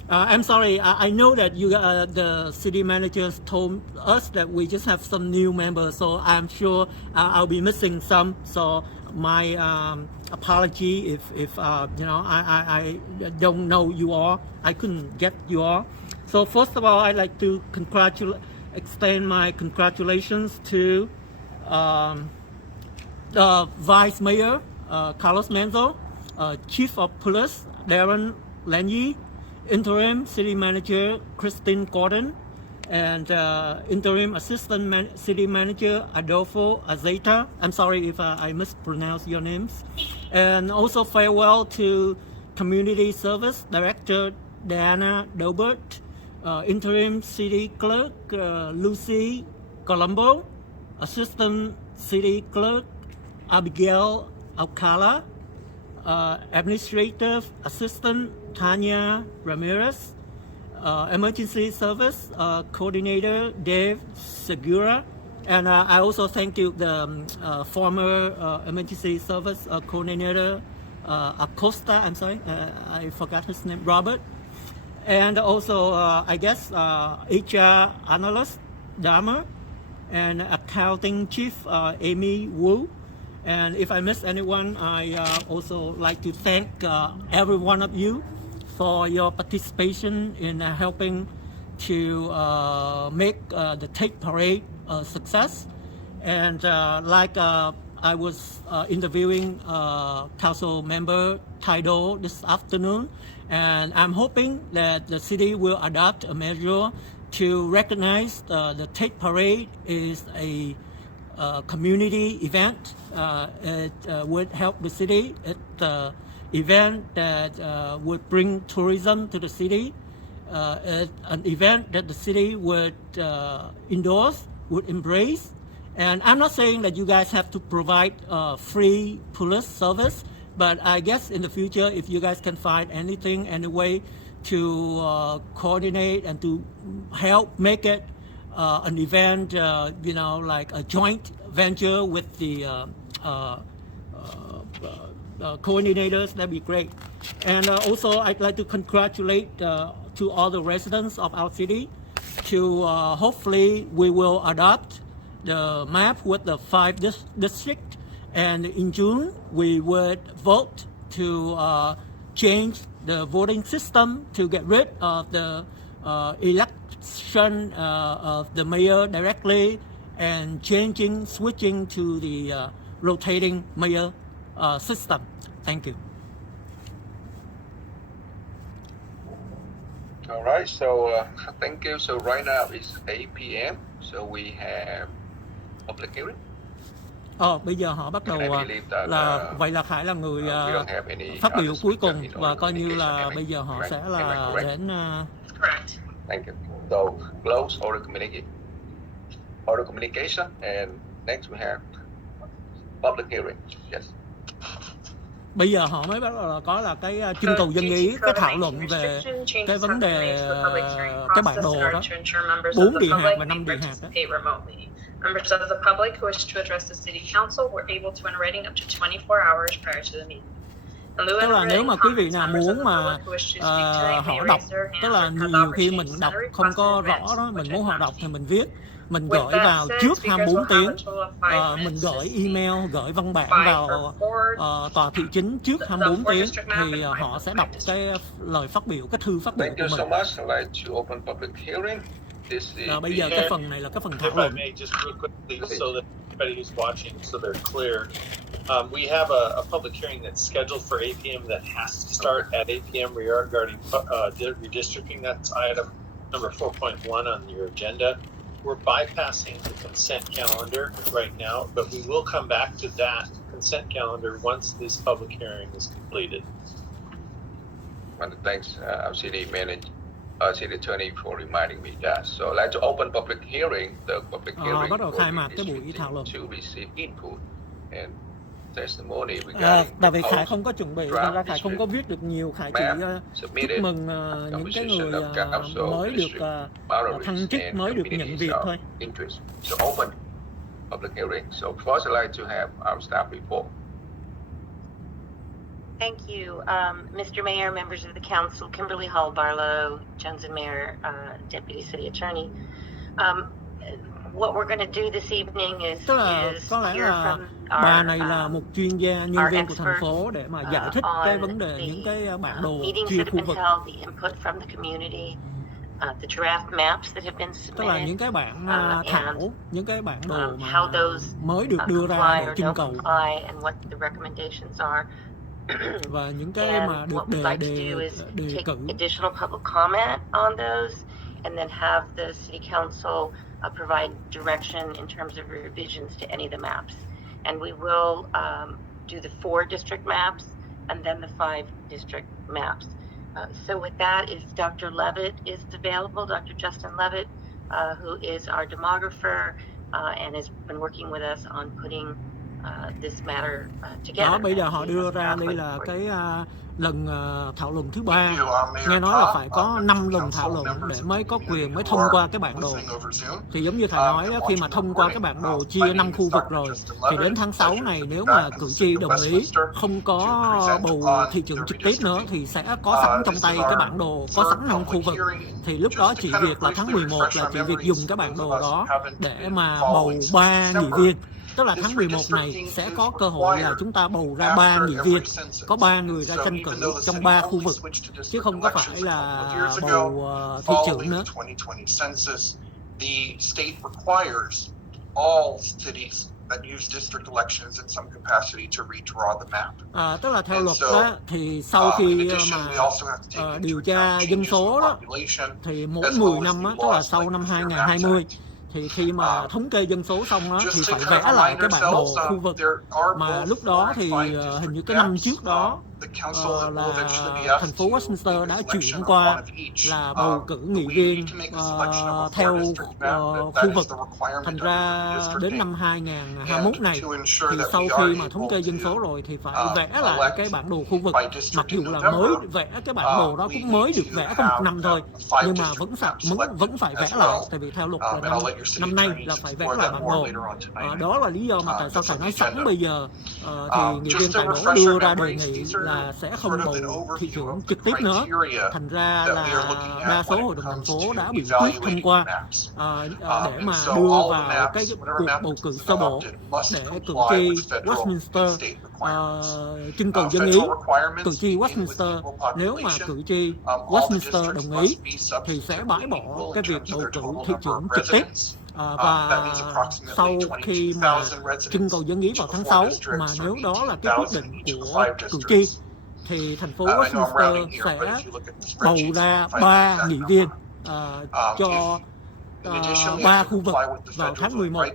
I'm sorry, I know that you, the city managers told us that we just have some new members, so I'm sure I'll be missing some. So, my apology if you know, I don't know you all. I couldn't get you all. So, first of all, I'd like to extend my congratulations to the Vice Mayor, Carlos Menzo, Chief of Police, Darren Lanyee, Interim City Manager, Christine Gordon, and Interim Assistant City Manager, Adolfo Azeta. I'm sorry if I mispronounced your names. And also farewell to Community Service Director, Diana Delbert, Interim City Clerk Lucy Colombo, Assistant City Clerk Abigail Alcala, Administrative Assistant Tanya Ramirez, Emergency Service Coordinator Dave Segura, and I also thank you the former Emergency Service Coordinator Acosta. I'm sorry, I forgot his name, Robert. And also, I guess, HR Analyst, Dharma, and Accounting Chief, Amy Wu. And if I miss anyone, I also like to thank every one of you for your participation in helping to make the Take Parade a success. And like I was interviewing Council Member Taido this afternoon, and I'm hoping that the city will adopt a measure to recognize the Take Parade is a community event. It would help the city. It's an event that would bring tourism to the city. It's an event that the city would endorse, would embrace. And I'm not saying that you guys have to provide free police service, but I guess in the future, if you guys can find anything, any way to coordinate and to help make it an event, you know, like a joint venture with the coordinators, that'd be great. And also, I'd like to congratulate to all the residents of our city to hopefully we will adopt the map with the 5 districts, and in June we would vote to change the voting system to get rid of the election of the mayor directly and switching to the rotating mayor system. Thank you. All right, so thank you. So right now it's 8 p.m. So we have public hearing. Bây giờ họ bắt đầu là vậy là Khải là người We don't have any phát biểu other cuối speaker cùng in và order coi như là communication. bây giờ họ sẽ Am I là correct? đến Correct. Thank you. So close order communication, and next we have public hearing. Yes. bây giờ họ mới bắt đầu là có là cái trưng cầu dân ý, cái thảo luận về cái vấn đề cái bản đồ đó, 4 địa hạt và 5 địa hạt đó. Members of the public who wish to address the City Council were able to in writing up to 24 hours prior to the meeting. Tức là nếu mà quý vị nào muốn mà họ đọc, tức là nhiều khi mình đọc không có rõ đó, mình muốn họ đọc thì mình viết, mình gửi vào trước 24 tiếng, mình gửi email, gửi văn bản vào tòa thị chính trước 24 tiếng thì họ sẽ đọc cái lời phát biểu, cái thư phát biểu của mình. Bây giờ cái phần này là cái phần thảo luận. Everybody who's watching, so they're clear. We have a public hearing that's scheduled for 8 p.m. that has to start at 8 p.m. regarding redistricting. That's item number 4.1 on your agenda. We're bypassing the consent calendar right now, but we will come back to that consent calendar once this public hearing is completed. And thanks, our city manager. City attorney for reminding me that. So I'd like to open public hearing. The public hearing bắt đầu khai mạc cái buổi thảo luận. To receive input and testimony. Tại vì Khải không có chuẩn bị, nên ra Khải không có viết được nhiều. Khải chỉ chúc mừng những cái người mới được thăng chức, mới được nhận việc thôi. So open public hearing. So first I'd like to have our staff report. Thank you, Mr. Mayor, members of the council, Kimberly Hall Barlow, Johnson Mayor, Deputy City Attorney. What we're going to do this evening is có lẽ là bà này là một chuyên gia nhân viên của thành phố để mà giải thích cái vấn đề những cái bản đồ chia khu vực. The draft maps that have been submitted, tức là những cái bản thảo, những cái bản đồ mà mới được đưa ra để trưng cầu, và những cái mà được đề cử. Additional public comment on those, and then have the City Council provide direction in terms of revisions to any of the maps. And we will do the 4 district maps and then the 5 district maps. So with that, if Dr. Levitt is available, Dr. Justin Levitt, who is our demographer and has been working with us on putting this matter together. Đó, bây giờ họ đưa ra đây là cái lần thảo luận thứ 3. Nghe nói là phải có 5 lần thảo luận để mới có quyền mới thông qua cái bản đồ. Thì giống như thầy nói đó, khi mà thông qua cái bản đồ chia 5 khu vực rồi thì đến tháng 6 này nếu mà cử tri đồng ý không có bầu thị trưởng trực tiếp nữa thì sẽ có sẵn trong tay cái bản đồ, có sẵn 5 khu vực. Thì lúc đó chỉ việc là tháng 11 là chỉ việc dùng cái bản đồ đó để mà bầu 3 nghị viên. Tức là tháng 11 này sẽ có cơ hội là chúng ta bầu ra 3 nghị viên, có 3 người ra tranh cử trong 3 khu vực, chứ không có phải là bầu thị trưởng nữa. Tức là theo luật đó, thì sau khi mà điều tra dân số đó, thì mỗi 10 năm đó, tức là sau năm 2020, thì khi mà thống kê dân số xong đó, thì phải vẽ lại cái bản đồ khu vực. Mà lúc đó thì hình như cái năm trước đó là thành phố Westminster đã chuyển qua là bầu cử nghị viên theo khu vực. Thành ra đến năm 2021 này thì sau khi mà thống kê dân số rồi thì phải vẽ lại cái bản đồ khu vực. Mặc dù là mới vẽ cái bản đồ đó cũng mới được vẽ có 1 năm thôi, nhưng mà vẫn phải vẽ lại, tại vì theo luật là năm nay là phải vẽ lại bản đồ. Đó là lý do mà tại sao thầy nói sẵn bây giờ thì nghị viên tại đỗ đưa ra đề nghị là sẽ không bầu thị trưởng trực tiếp nữa. Thành ra là đa số hội đồng thành phố đã biểu quyết thông qua để mà đưa vào cái cuộc bầu cử sơ bộ để cử tri Westminster trưng cầu dân ý. Cử tri Westminster, nếu mà cử tri Westminster đồng ý thì sẽ bãi bỏ cái việc bầu cử thị trưởng trực tiếp. Và sau khi mà trưng cầu dân ý vào tháng 6, mà nếu đó là cái quyết định của cử tri thì thành phố Westminster sẽ bầu ra 3 nghị viên cho 3 khu vực vào tháng 11.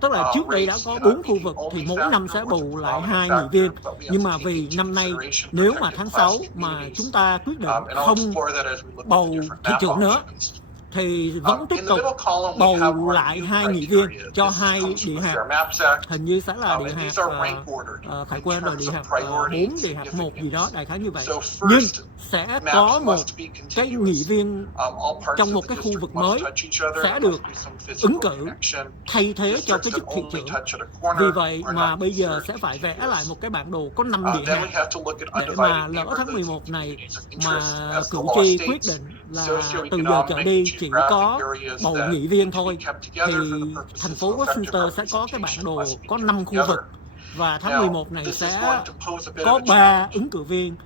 Tức là trước đây đã có 4 khu vực thì mỗi năm sẽ bầu lại 2 nghị viên. Nhưng mà vì năm nay nếu mà tháng 6 mà chúng ta quyết định không bầu thị trưởng nữa thì vẫn tiếp tục bầu lại 2 nghị viên cho 2 địa hạt, hình như sẽ là địa hạt Khải Quan rồi địa hạt 4, địa hạt 1 gì đó, đại khái như vậy. Nhưng sẽ có một cái nghị viên trong một cái khu vực mới sẽ được ứng cử thay thế cho cái chức thị trưởng. Vì vậy mà bây giờ sẽ phải vẽ lại một cái bản đồ có 5 địa hạt để mà lỡ tháng 11 này mà cử tri quyết định là từ giờ trở đi chỉ có bầu nghị viên thôi thì thành phố Westminster sẽ có cái bản đồ có 5 khu vực và tháng 11 này sẽ có 3 ứng cử viên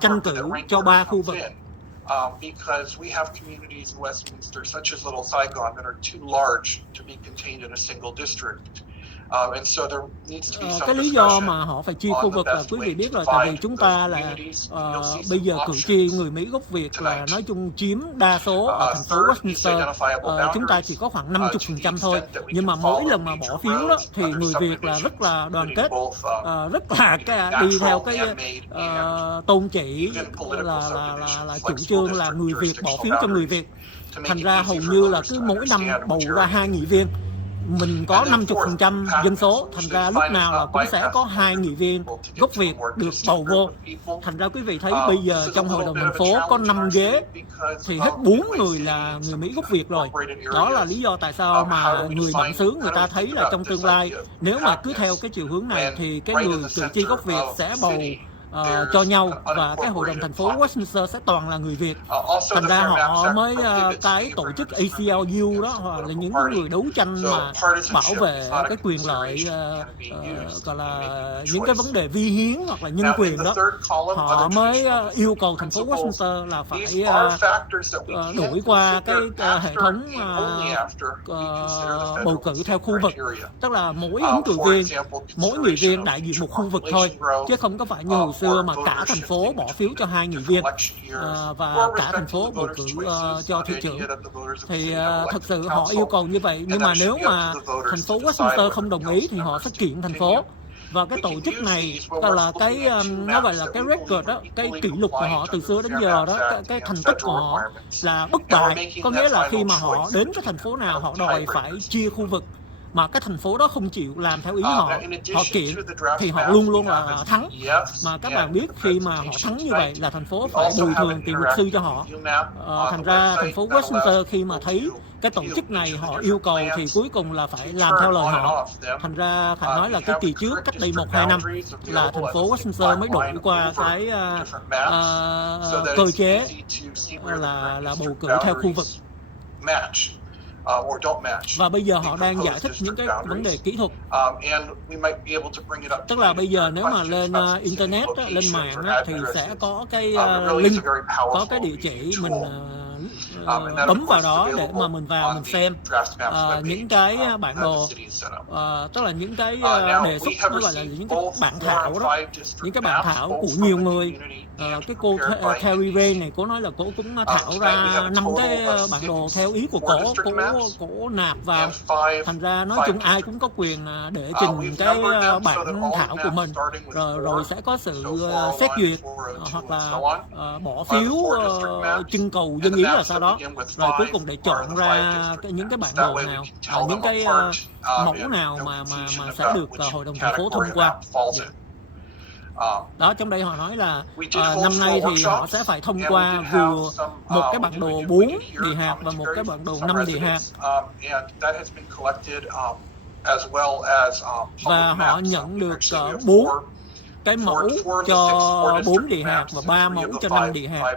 tranh cử cho 3 khu vực. Because we have communities in Westminster, such as Little Saigon, that are too large to be contained in a single district. And so there needs to be some cái lý do mà họ phải chia khu vực là quý vị biết rồi, tại vì chúng ta là bây giờ cử tri người Mỹ gốc Việt là nói chung chiếm đa số ở thành phố Westminster. Chúng ta chỉ có khoảng 50% thôi, nhưng mà mỗi lần mà bỏ phiếu đó thì người Việt là rất là đoàn kết, rất là đi theo cái tôn chỉ là chủ trương là người Việt bỏ phiếu cho người Việt. Thành ra hầu như là cứ mỗi năm bầu ra 2 nghị viên. Mình có 50% dân số, thành ra lúc nào là cũng sẽ có 2 nghị viên gốc Việt được bầu vô. Thành ra quý vị thấy bây giờ trong hội đồng thành phố có 5 ghế thì hết 4 người là người Mỹ gốc Việt rồi. Đó là lý do tại sao mà người bản xứ người ta thấy là trong tương lai nếu mà cứ theo cái chiều hướng này thì cái người cử tri gốc Việt sẽ bầu cho nhau và cái hội đồng thành phố Westminster sẽ toàn là người Việt. Thành ra họ mới cái tổ chức ACLU đó, họ là những người đấu tranh mà bảo vệ cái quyền lợi gọi là những cái vấn đề vi hiến hoặc là nhân quyền đó, họ mới yêu cầu thành phố Westminster là phải đổi qua cái hệ thống bầu cử theo khu vực, tức là mỗi ứng cử viên, mỗi nghị viên đại diện một khu vực thôi, chứ không có phải như hồi xưa mà cả thành phố bỏ phiếu cho 2 nghị viên và cả thành phố bầu cử cho thị trưởng. Thì thực sự họ yêu cầu như vậy, nhưng mà nếu mà thành phố Westminster không đồng ý thì họ sẽ kiện thành phố. Và cái tổ chức này là cái nó gọi là cái record đó, cái kỷ lục của họ từ xưa đến giờ đó, cái thành tích của họ là bất bại. Có nghĩa là khi mà họ đến cái thành phố nào họ đòi phải chia khu vực mà cái thành phố đó không chịu làm theo ý họ kiện thì họ luôn luôn là thắng. Mà các bạn biết khi mà họ thắng như vậy là thành phố phải bồi thường tiền luật sư cho họ. Thành ra thành phố Westminster khi mà thấy cái tổ chức này họ yêu cầu thì cuối cùng là phải làm theo lời họ. Thành ra phải nói là cái kỳ trước cách đây 1-2 năm là thành phố Westminster mới đổi qua cái cơ chế là bầu cử theo khu vực. Và bây giờ họ đang giải thích những cái vấn đề kỹ thuật. Tức là bây giờ nếu mà lên internet, lên mạng thì sẽ có cái link, có cái địa chỉ mình bấm vào đó để mà mình vào mình xem những cái bản đồ, tức là những cái đề xuất, nó gọi là những cái bản thảo đó, những cái bản thảo của nhiều người. Cái cô Terry Ray này, cô nói là cô cũng thảo ra 5 cái bản đồ theo ý của cổ nạp vào. Thành ra nói chung ai cũng có quyền để trình cái bản thảo của mình, rồi sẽ có sự xét duyệt hoặc là bỏ phiếu trưng cầu dân ý là sau đó, rồi cuối cùng để chọn ra những cái bản đồ nào, những cái mẫu nào mà sẽ được hội đồng thành phố thông qua. Đó, trong đây họ nói là năm nay thì họ sẽ phải thông qua vừa một cái bản đồ 4 địa hạt và một cái bản đồ 5 địa hạt. Và họ nhận được 4 cái mẫu cho 4 địa hạt và 3 mẫu cho 5 địa hạt.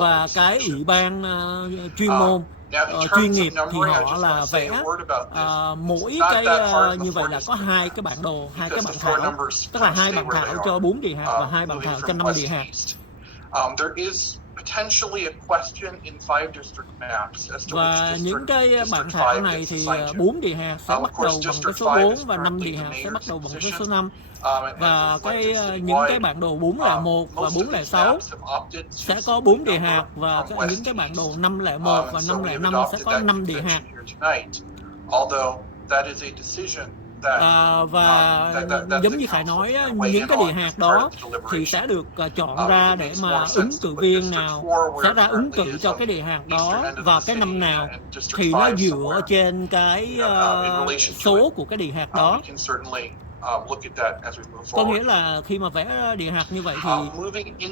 Và cái ủy ban chuyên môn chuyên nghiệp thì họ là vẽ mỗi cái như vậy là có 2 cái bản đồ, 2 cái bản thảo, tức là 2 bản thảo cho 4 địa hạt và 2 bản thảo cho 5 địa hạt. potentially a question in 5 district maps as to which Và những district cái District bản thảo 5 này gets thì assigned to. 4 địa hạt sẽ Of bắt course, đầu bằng cái District số 5 4 is và 5 currently địa the hạt sẽ bắt mayor's đầu bằng cái position. số 5. And Và as cái elected những cái citywide, bản đồ 401 và most of these 406 maps have opted to sẽ có simply 4 địa number hạt và from west những cái to bản east. đồ 501 và And so we have 505 sẽ adopted có that 5 địa hạt. convention here tonight, although that is a decision that Và giống như Khải nói á, những cái địa hạt đó thì sẽ được chọn ra để mà ứng cử viên nào sẽ ra ứng cử cho cái địa hạt đó vào cái năm nào thì nó dựa trên cái số của cái địa hạt đó. Có nghĩa là khi mà vẽ địa hạt như vậy thì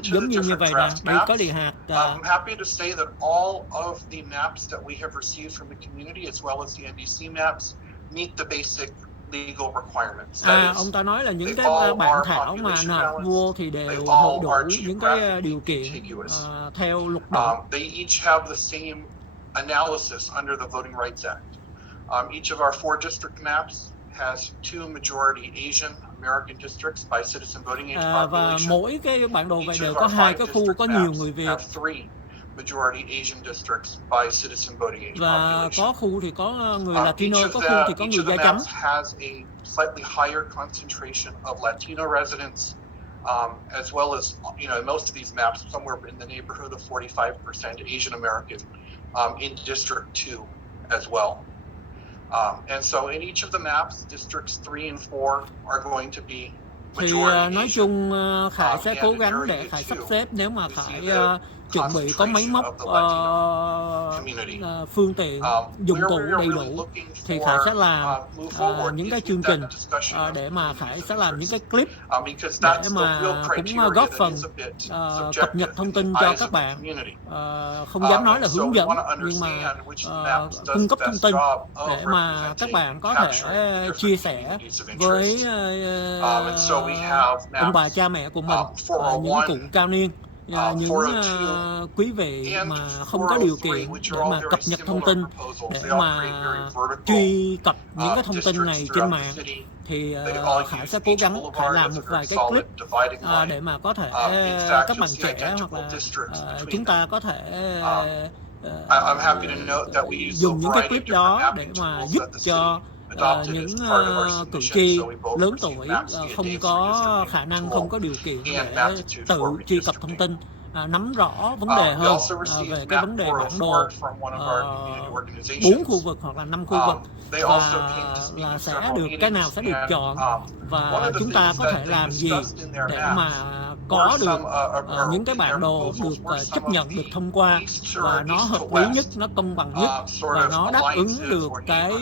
giống như vậy nè, đây có địa hạt. I'm happy to say that all of the maps that we have received from the community as well as the NDC maps meet the basic legal requirements. Ông ta nói là những cái bản thảo mà nộp vô thì đều hội đủ những cái điều kiện theo luật định. They each have the same analysis under the Voting Rights Act. Each of our 4 district maps has 2 majority Asian American districts by citizen voting age population. Và mỗi cái bản đồ vậy đều có 2 cái khu có nhiều người Việt. Majority Asian districts by citizen voting age và population. có khu thì có người Latino, có khu thì có each người of the da trắng. maps has a slightly higher concentration of Latino residents, as well as, in most of these maps, somewhere in the neighborhood of 45% Asian American in District 2 as well. And so in each of the maps, districts 3 and 4 are going to be Thì nói chung Khải sẽ cố gắng để Khải sắp xếp, nếu mà Khải chuẩn bị có máy móc, phương tiện, dụng cụ đầy đủ thì Khải sẽ làm những cái chương trình để mà Khải sẽ làm những cái clip để mà cũng góp phần cập nhật thông tin cho các bạn. Không dám nói là hướng dẫn nhưng mà cung cấp thông tin để mà các bạn có thể chia sẻ với ông bà cha mẹ của mình, những cụ cao niên, những quý vị mà không có điều kiện để mà cập nhật thông tin, để mà truy cập những cái thông tin này trên mạng, thì Khải sẽ cố gắng Khải làm một vài cái clip để mà có thể các bạn trẻ hoặc là chúng ta có thể dùng những cái clip đó để mà giúp cho những cử tri lớn tuổi không có khả năng, không có điều kiện để tự truy cập thông tin, nắm rõ vấn đề hơn về cái vấn đề bản đồ 4 khu vực hoặc là 5 khu vực, và là sẽ được cái nào sẽ được chọn và chúng ta có thể làm gì để mà có được những cái bản đồ được chấp nhận, được thông qua và nó hợp lý nhất, nó công bằng nhất và nó đáp ứng được cái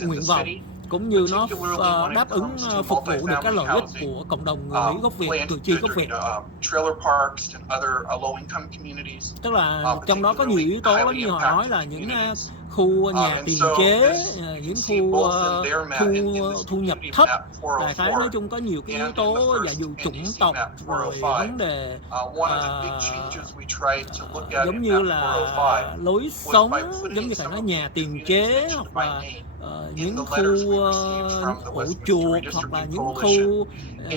nguyện vọng, cũng như nó đáp ứng phục vụ được cái lợi ích của cộng đồng người Mỹ gốc Việt, cử tri gốc Việt. Tức là trong đó có nhiều yếu tố lắm, như họ nói là những khu nhà tiền chế, những khu thu nhập thấp, đại khái nói chung có nhiều cái yếu tố giả dụ chủng tộc, rồi vấn đề giống như là lối sống, giống như phải nói nhà tiền chế, hoặc là những khu ổ chuột, hoặc là những khu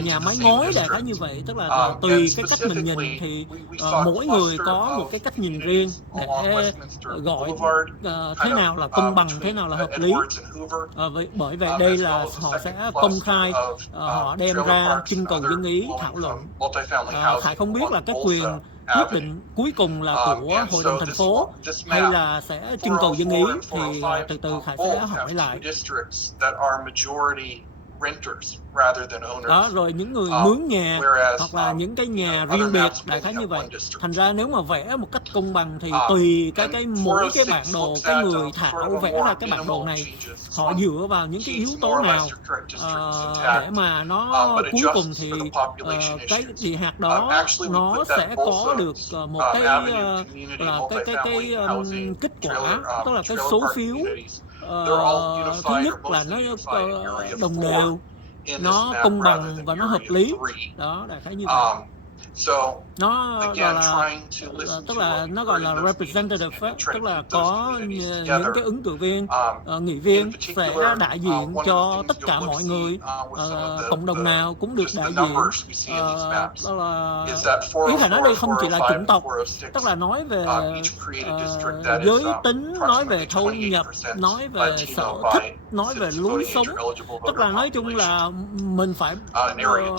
nhà mái ngói, đại khái như vậy. Tức là tùy cái cách mình nhìn thì mỗi người có một cái cách nhìn riêng để gọi thế nào là công bằng, thế nào là hợp lý. Bởi vậy đây là họ sẽ công khai, họ đem ra trưng cầu dân ý thảo luận. Khải không biết là cái quyền quyết định cuối cùng là của Hội đồng thành phố hay là sẽ trưng cầu dân ý, thì từ từ Khải sẽ hỏi lại. Đó, rồi những người mướn nhà hoặc là những cái nhà riêng biệt, đại khái như vậy. Thành ra nếu mà vẽ một cách công bằng thì tùy cái mỗi cái bản đồ, cái người thảo vẽ ra cái bản đồ này họ dựa vào những cái yếu tố nào để mà nó cuối cùng thì cái địa hạt đó nó sẽ có được một cái là cái kết quả, tức là cái số phiếu. Thứ nhất là nó đồng đều, nó công bằng và nó hợp lý. Đó, đại khái như vậy. So nó again, là trying to listen tức to là what nó we've gọi heard là in those representative meetings á, and try tức to là keep those có communities những together. cái ứng cử viên, nghị In viên sẽ particular, đại diện one of the cho things tất cả you'll look mọi see người, with some of cộng đồng nào cũng được just the đại diện. numbers we see in these maps Đó là is that ý phải nói 404, đây không chỉ là 405, chủng and tộc, 406 tức là nói về each create a district that is giới tính, nói về approximately thu nhập, 28% nói về Latino sở thích, by nói về citizen lối voting age sống. or eligible Tức voter là nói chung population là mình phải in Area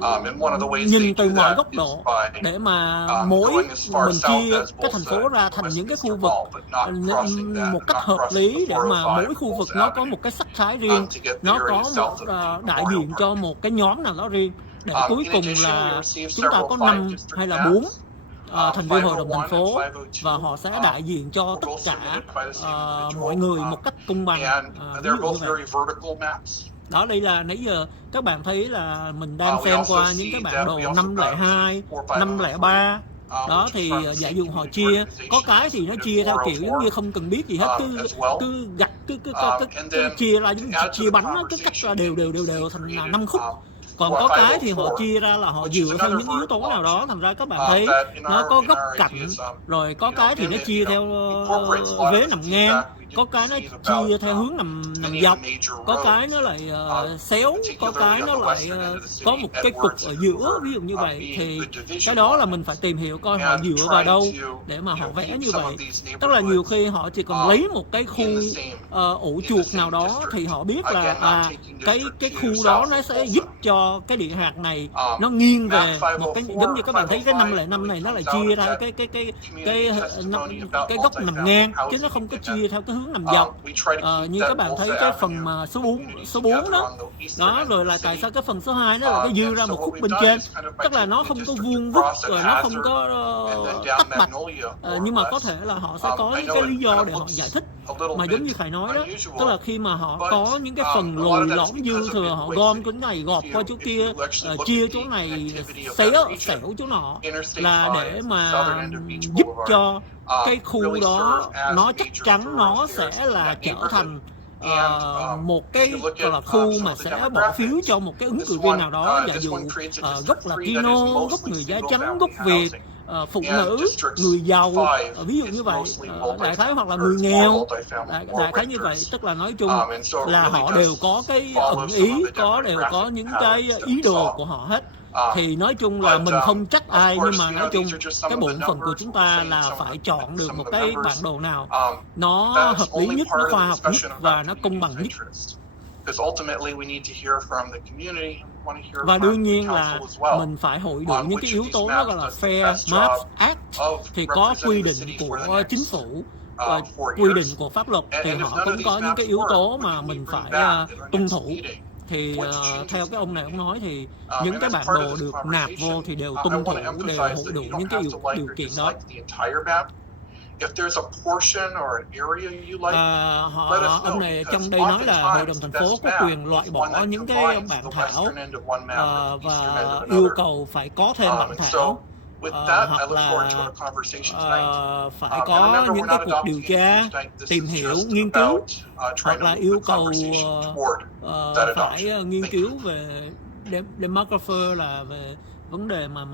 2. And one of the ways they nhìn từ do mọi that góc is độ by để mà going as far mình south chia as cái both thành phố ra thành những cái khu Westminster vực Mall, but not crossing that, một cách not hợp crossing lý, the để mà 405 mỗi khu vực Falls nó có Avenue một cái sắc thái riêng, to get the nó area có south một of the đại Memorial diện Park. cho một cái nhóm nào đó riêng, để cuối In cùng addition, we là received chúng ta several có 5 5 district hay là 4 maps. thành viên hội đồng thành 501 phố, and 502 và họ sẽ đại diện cho were tất both cả submitted by the same individual. mọi người một cách công bằng. And Ví they're dụ both như vậy. very vertical maps. Đó, đây là nãy giờ các bạn thấy là mình đang We xem also qua những see cái bản that đồ we also got 502, 4503. 503. Đó Which thì is from the giả same dụ họ community chia, có organization cái thì nó submitted chia theo kiểu giống như 404, không cần biết gì hết, cứ as well. cứ gặt And then chia ra, giống to add to chia the bánh á, cứ cắt ra đều thành là 5 khúc. Còn có cái thì họ chia ra là họ dựa theo những yếu tố nào đó, thành ra các bạn thấy nó có góc cạnh, rồi có cái thì nó chia theo vế nằm ngang, có cái nó chia theo hướng nằm dọc, có cái nó lại xéo, có cái nó lại có một cái cục ở giữa, ví dụ như vậy. Thì cái đó là mình phải tìm hiểu coi họ dựa vào đâu để mà họ vẽ như vậy. Tức là nhiều khi họ chỉ cần lấy một cái khu ổ chuột nào đó thì họ biết là cái khu đó nó sẽ giúp cho cái địa hạt này nó nghiêng về một cái, giống như các bạn thấy cái 505 này nó lại chia ra cái góc nằm ngang, chứ nó không có chia theo cái hướng nằm dọc. Như các bạn thấy cái phần mà số 4 đó, rồi là tại sao cái phần số 2 nó là cái dư ra một khúc bên trên, tức là nó không có vuông vức, rồi nó không có tách bạch, nhưng mà có thể là họ sẽ có những cái lý do để họ giải thích. Mà giống như Khải nói đó, tức là khi mà họ có những cái phần lồi lõm dư thừa, họ gom chỗ này gọt qua chỗ kia, chia chỗ này xéo chỗ nọ, là để mà giúp cho cái khu đó nó chắc chắn nó sẽ là trở thành một cái gọi là khu mà sẽ bỏ phiếu cho một cái ứng cử viên nào đó, giả dụ gốc Latino, gốc người da trắng, gốc Việt, phụ nữ, người giàu, ví dụ như vậy, đại khái, hoặc là người nghèo, đại khái như vậy. Tức là nói chung là họ đều có cái ẩn ý, đều có những cái ý đồ của họ hết. Thì nói chung là mình không trách ai, nhưng mà nói chung cái bổn phận của chúng ta là phải chọn được một cái bản đồ nào nó hợp lý nhất, nó khoa học nhất và nó công bằng nhất. Và đương nhiên là mình phải hội đủ những cái yếu tố nó gọi là Fair Maps Act, thì có quy định của chính phủ, quy định của pháp luật, thì họ cũng có những cái yếu tố mà mình phải tuân thủ. Thì theo cái ông này ông nói thì những cái bản đồ được nạp vô thì đều tuân thủ, đều hội đủ những cái điều kiện đó. Ông này trong đây nói là hội đồng thành phố có quyền loại bỏ những cái bản thảo và yêu cầu phải có thêm bản thảo, hoặc là phải có những cái cuộc điều tra, tìm hiểu, nghiên cứu, hoặc là yêu cầu phải nghiên cứu về demographer, là về vấn đề mà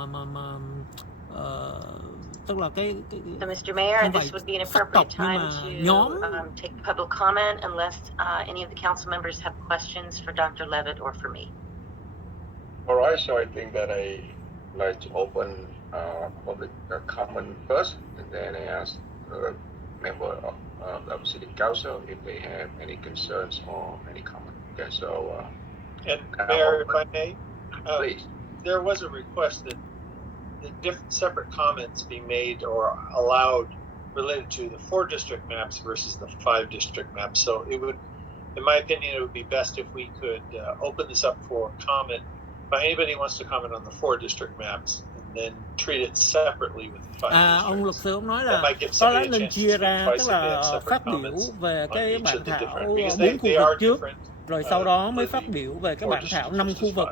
tức là cái So, Mr. Mayor, this would be an appropriate time to take public comment unless any of the council members have questions for Dr. Levitt or for me. All right, so I think that I like to open public comment first, and then I ask member of City Council if they have any concerns or any comment. Okay, so and Mayor, if I may, please. There was a request that the different separate comments be made or allowed related to the 4 district maps versus the 5 district maps. So it would, in my opinion, it would be best if we could open this up for comment by anybody who wants to comment on the 4 district maps, and then treat it separately with the 5 districts. Ông luật sư ông nói là có lẽ nên chia ra, tức là phát biểu về cái bản thảo 4 khu vực trước, rồi sau đó mới phát biểu về cái bản thảo 5 khu vực.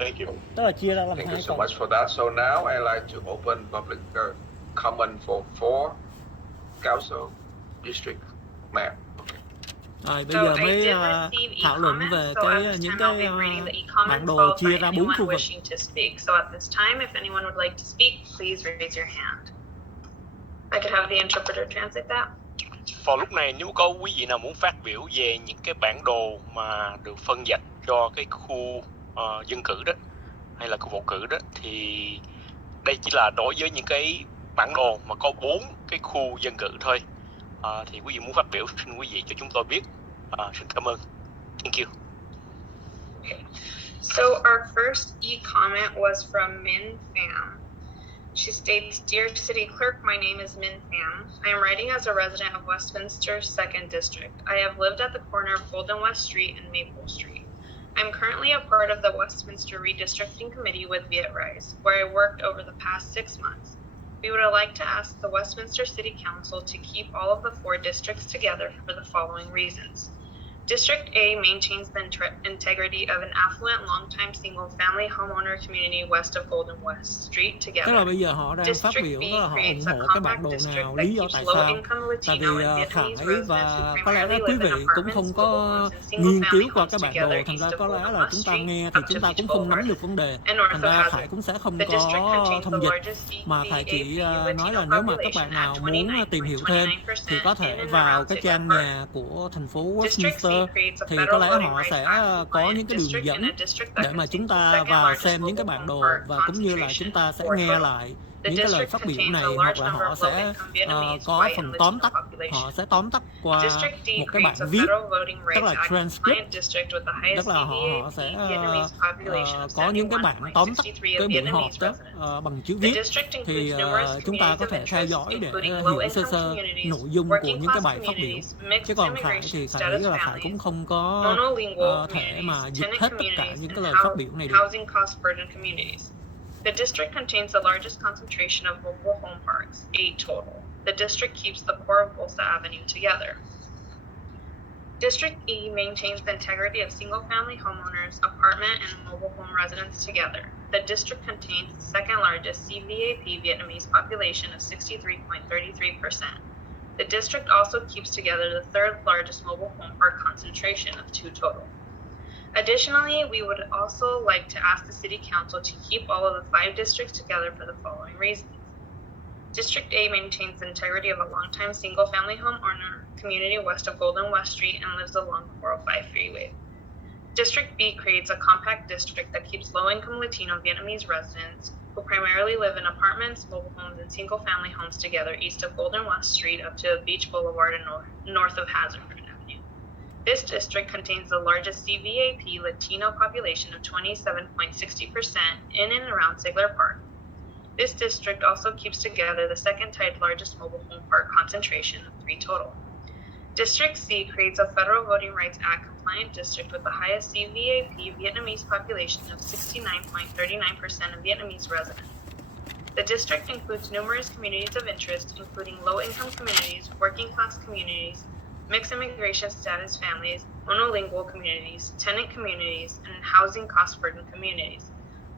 Thank you. Tức là chia ra làm 2 Thank you so much for that. So now I like to open public comment for 4 council district map. Okay. Rồi bây So giờ I mới did receive thảo luận về e-comments, so at cái this những time I'll cái be reading the bản e-comments đồ followed by chia ra 4 anyone khu vực. wishing to speak. So at this time, if anyone would like to speak, please raise your hand. I could have the interpreter translate that. Vào lúc này nếu có quý vị nào muốn phát biểu về những cái bản đồ mà được phân dạch cho cái khu dân cử đó hay là khu bầu cử đó, thì đây chỉ là đối với những cái bản đồ mà có 4 cái khu dân cử thôi. Thì quý vị muốn phát biểu xin quý vị cho chúng tôi biết. Xin cảm ơn. Thank you. Okay. So our first e-comment was from Min Pham. She states, Dear City Clerk, my name is Min Pham. I am writing as a resident of Westminster's 2nd District. I have lived at the corner of Golden West Street and Maple Street. I am currently a part of the Westminster Redistricting Committee with Viet Rise, where I worked over the past 6 months. We would like to ask the Westminster City Council to keep all of the 4 districts together for the following reasons. District A maintains the integrity of an affluent, long-time single-family homeowner community west of Golden West Street Tức together. là bây giờ họ đang phát biểu đó là họ ủng hộ cái bản đồ nào, lý do tại sao? Tại vì Khải và có lẽ là quý vị cũng không có nghiên cứu qua cái bản đồ, thành ra có lẽ là chúng ta nghe thì chúng ta cũng không nắm được vấn đề. Thành ra Khải cũng sẽ không có thông dịch, mà Khải chỉ nói là nếu mà các bạn nào muốn tìm hiểu thêm thì có thể vào cái trang nhà của thành phố Westminster, thì có lẽ họ sẽ có những cái đường dẫn để mà chúng ta vào xem những cái bản đồ, và cũng như là chúng ta sẽ nghe lại những cái lời phát biểu này, hoặc là họ sẽ có phần tóm tắt, họ sẽ tóm tắt qua một cái bản viết, tức là transcript, tức là họ sẽ có những cái bản tóm tắt cái buổi họp đó bằng chữ viết, thì chúng ta có thể theo dõi để hiểu sơ sơ nội dung của những cái bài phát biểu. Chứ còn Khải thì Khải nghĩ là Khải cũng không có thể mà dịch hết tất cả những cái lời phát biểu này được. The district contains the largest concentration of mobile home parks, 8 total. The district keeps the core of Bolsa Avenue together. District E maintains the integrity of single-family homeowners, apartment, and mobile home residents together. The district contains the second largest CVAP Vietnamese population of 63.33%. The district also keeps together the third largest mobile home park concentration of 2 total. Additionally, we would also like to ask the City Council to keep all of the 5 districts together for the following reasons. District A maintains the integrity of a long-time single-family homeowner community west of Golden West Street and lives along the 405 freeway. District B creates a compact district that keeps low-income Latino Vietnamese residents who primarily live in apartments, mobile homes, and single-family homes together east of Golden West Street up to Beach Boulevard and north of Hazard. This district contains the largest CVAP Latino population of 27.60% in and around Sigler Park. This district also keeps together the second-tied largest mobile home park concentration of 3 total. District C creates a Federal Voting Rights Act compliant district with the highest CVAP Vietnamese population of 69.39% of Vietnamese residents. The district includes numerous communities of interest, including low-income communities, working-class communities, mixed immigration status families, monolingual communities, tenant communities, and housing cost-burden communities.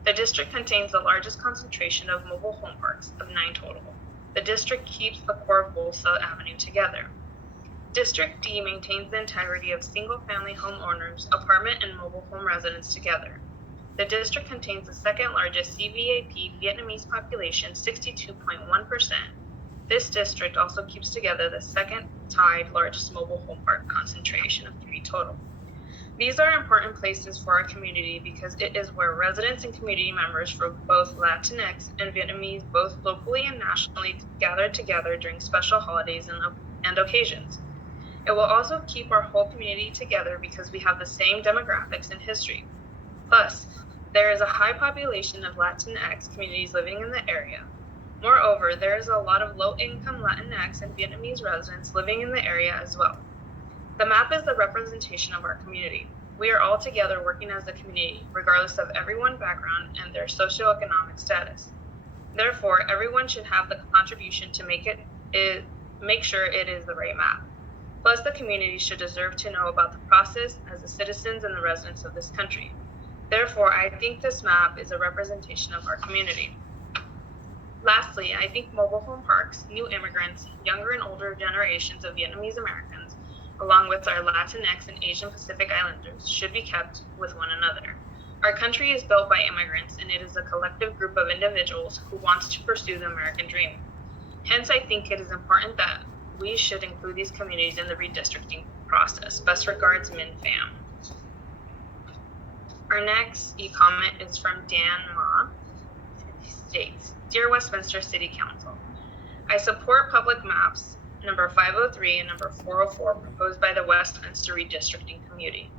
The district contains the largest concentration of mobile home parks, of 9 total. The district keeps the core of Bolsa Avenue together. District D maintains the integrity of single-family homeowners, apartment, and mobile home residents together. The district contains the second largest CVAP Vietnamese population, 62.1%. This district also keeps together the second-tied largest mobile home park concentration of 3 total. These are important places for our community because it is where residents and community members from both Latinx and Vietnamese, both locally and nationally, gather together during special holidays and occasions. It will also keep our whole community together because we have the same demographics and history. Plus, there is a high population of Latinx communities living in the area. Moreover, there is a lot of low-income Latinx and Vietnamese residents living in the area as well. The map is the representation of our community. We are all together working as a community, regardless of everyone's background and their socioeconomic status. Therefore, everyone should have the contribution to make sure it is the right map. Plus, the community should deserve to know about the process as the citizens and the residents of this country. Therefore, I think this map is a representation of our community. Lastly, I think mobile home parks, new immigrants, younger and older generations of Vietnamese Americans along with our Latinx and Asian Pacific Islanders, should be kept with one another. Our country is built by immigrants, and it is a collective group of individuals who wants to pursue the American dream. Hence, I think it is important that we should include these communities in the redistricting process. Best regards, Min Pham. Our next e-comment is from Dan Ma. He states, Dear Westminster City Council, I support public maps number 503 and number 404 proposed by the Westminster Redistricting Committee.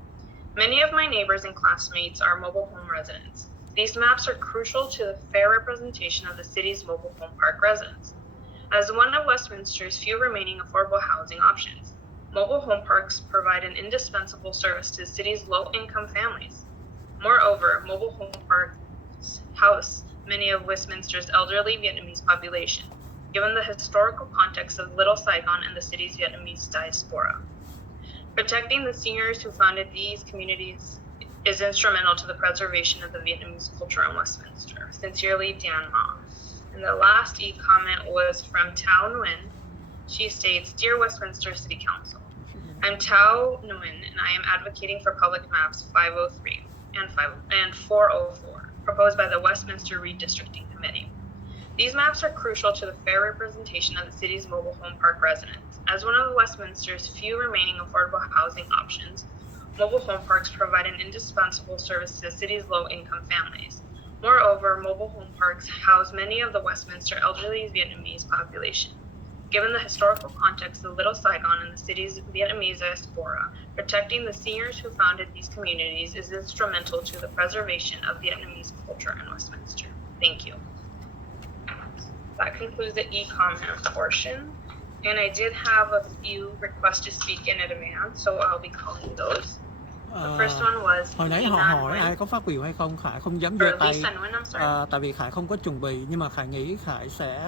Many of my neighbors and classmates are mobile home residents. These maps are crucial to the fair representation of the city's mobile home park residents. As one of Westminster's few remaining affordable housing options, mobile home parks provide an indispensable service to the city's low-income families. Moreover, mobile home parks house many of Westminster's elderly Vietnamese population, given the historical context of Little Saigon and the city's Vietnamese diaspora. Protecting the seniors who founded these communities is instrumental to the preservation of the Vietnamese culture in Westminster. Sincerely, Dan Ma. And the last e-comment was from Tao Nguyen. She states, Dear Westminster City Council, I'm Tao Nguyen, and I am advocating for public maps 503 and 404, proposed by the Westminster Redistricting Committee. These maps are crucial to the fair representation of the city's mobile home park residents. As one of Westminster's few remaining affordable housing options, mobile home parks provide an indispensable service to the city's low-income families. Moreover, mobile home parks house many of the Westminster elderly Vietnamese population. Given the historical context of Little Saigon and the city's Vietnamese diaspora, protecting the seniors who founded these communities is instrumental to the preservation of Vietnamese culture in Westminster. Thank you. That concludes the e-comment portion. And I did have a few requests to speak in advance, so I'll be calling those. The first one was hồi nãy họ hỏi ai có phát biểu hay không, Khải không dám giơ tay. Tại vì Khải không có chuẩn bị, nhưng mà Khải nghĩ Khải sẽ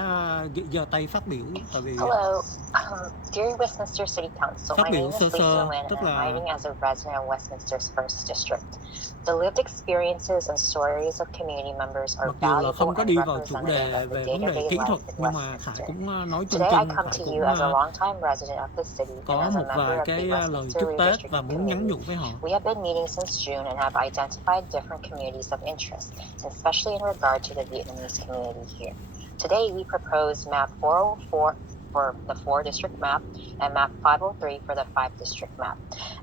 giơ tay phát biểu. Tại vì Hello, dear Westminster City Council, my name is Lisa Nguyen, and I'm writing as a resident of Westminster's 1st District. The lived experiences and stories of community members are valuable and representative of the day-to-day life in Westminster. Today, I come to you as a long-time resident of the city and as a member of the Westminster Redistricting Committee. We have been meeting since June and have identified different communities of interest, especially in regard to the Vietnamese community here. Today, we propose map 404 for the 4-district map and map 503 for the 5-district map,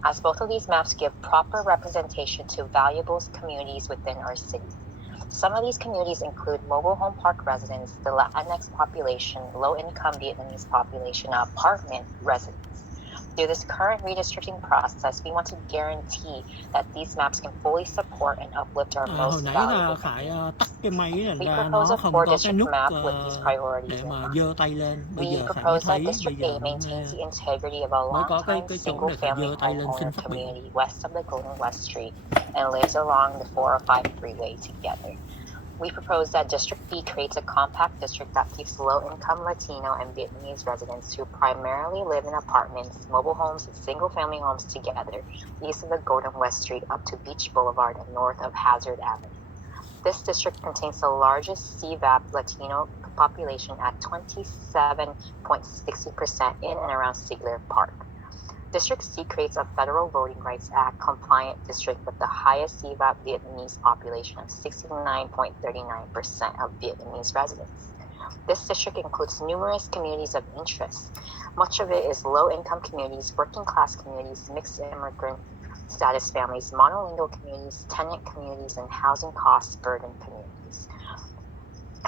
as both of these maps give proper representation to valuable communities within our city. Some of these communities include mobile home park residents, the Latinx population, low-income Vietnamese population, and apartment residents. Through this current redistricting process, we want to guarantee that these maps can fully support and uplift our most valuable communities. We propose a 4-district map with these priorities in mind. We propose that District A maintains the integrity of a long-time single-family homeowner community west of the Golden West Street and lives along the 405 freeway together. We propose that District B creates a compact district that keeps low-income Latino and Vietnamese residents who primarily live in apartments, mobile homes, and single-family homes together, east of the Golden West Street up to Beach Boulevard and north of Hazard Avenue. This district contains the largest CVAP Latino population at 27.60% in and around Sigler Park. District C creates a Federal Voting Rights Act compliant district with the highest CVAP Vietnamese population of 69.39% of Vietnamese residents. This district includes numerous communities of interest. Much of it is low-income communities, working-class communities, mixed immigrant status families, monolingual communities, tenant communities, and housing cost burden communities.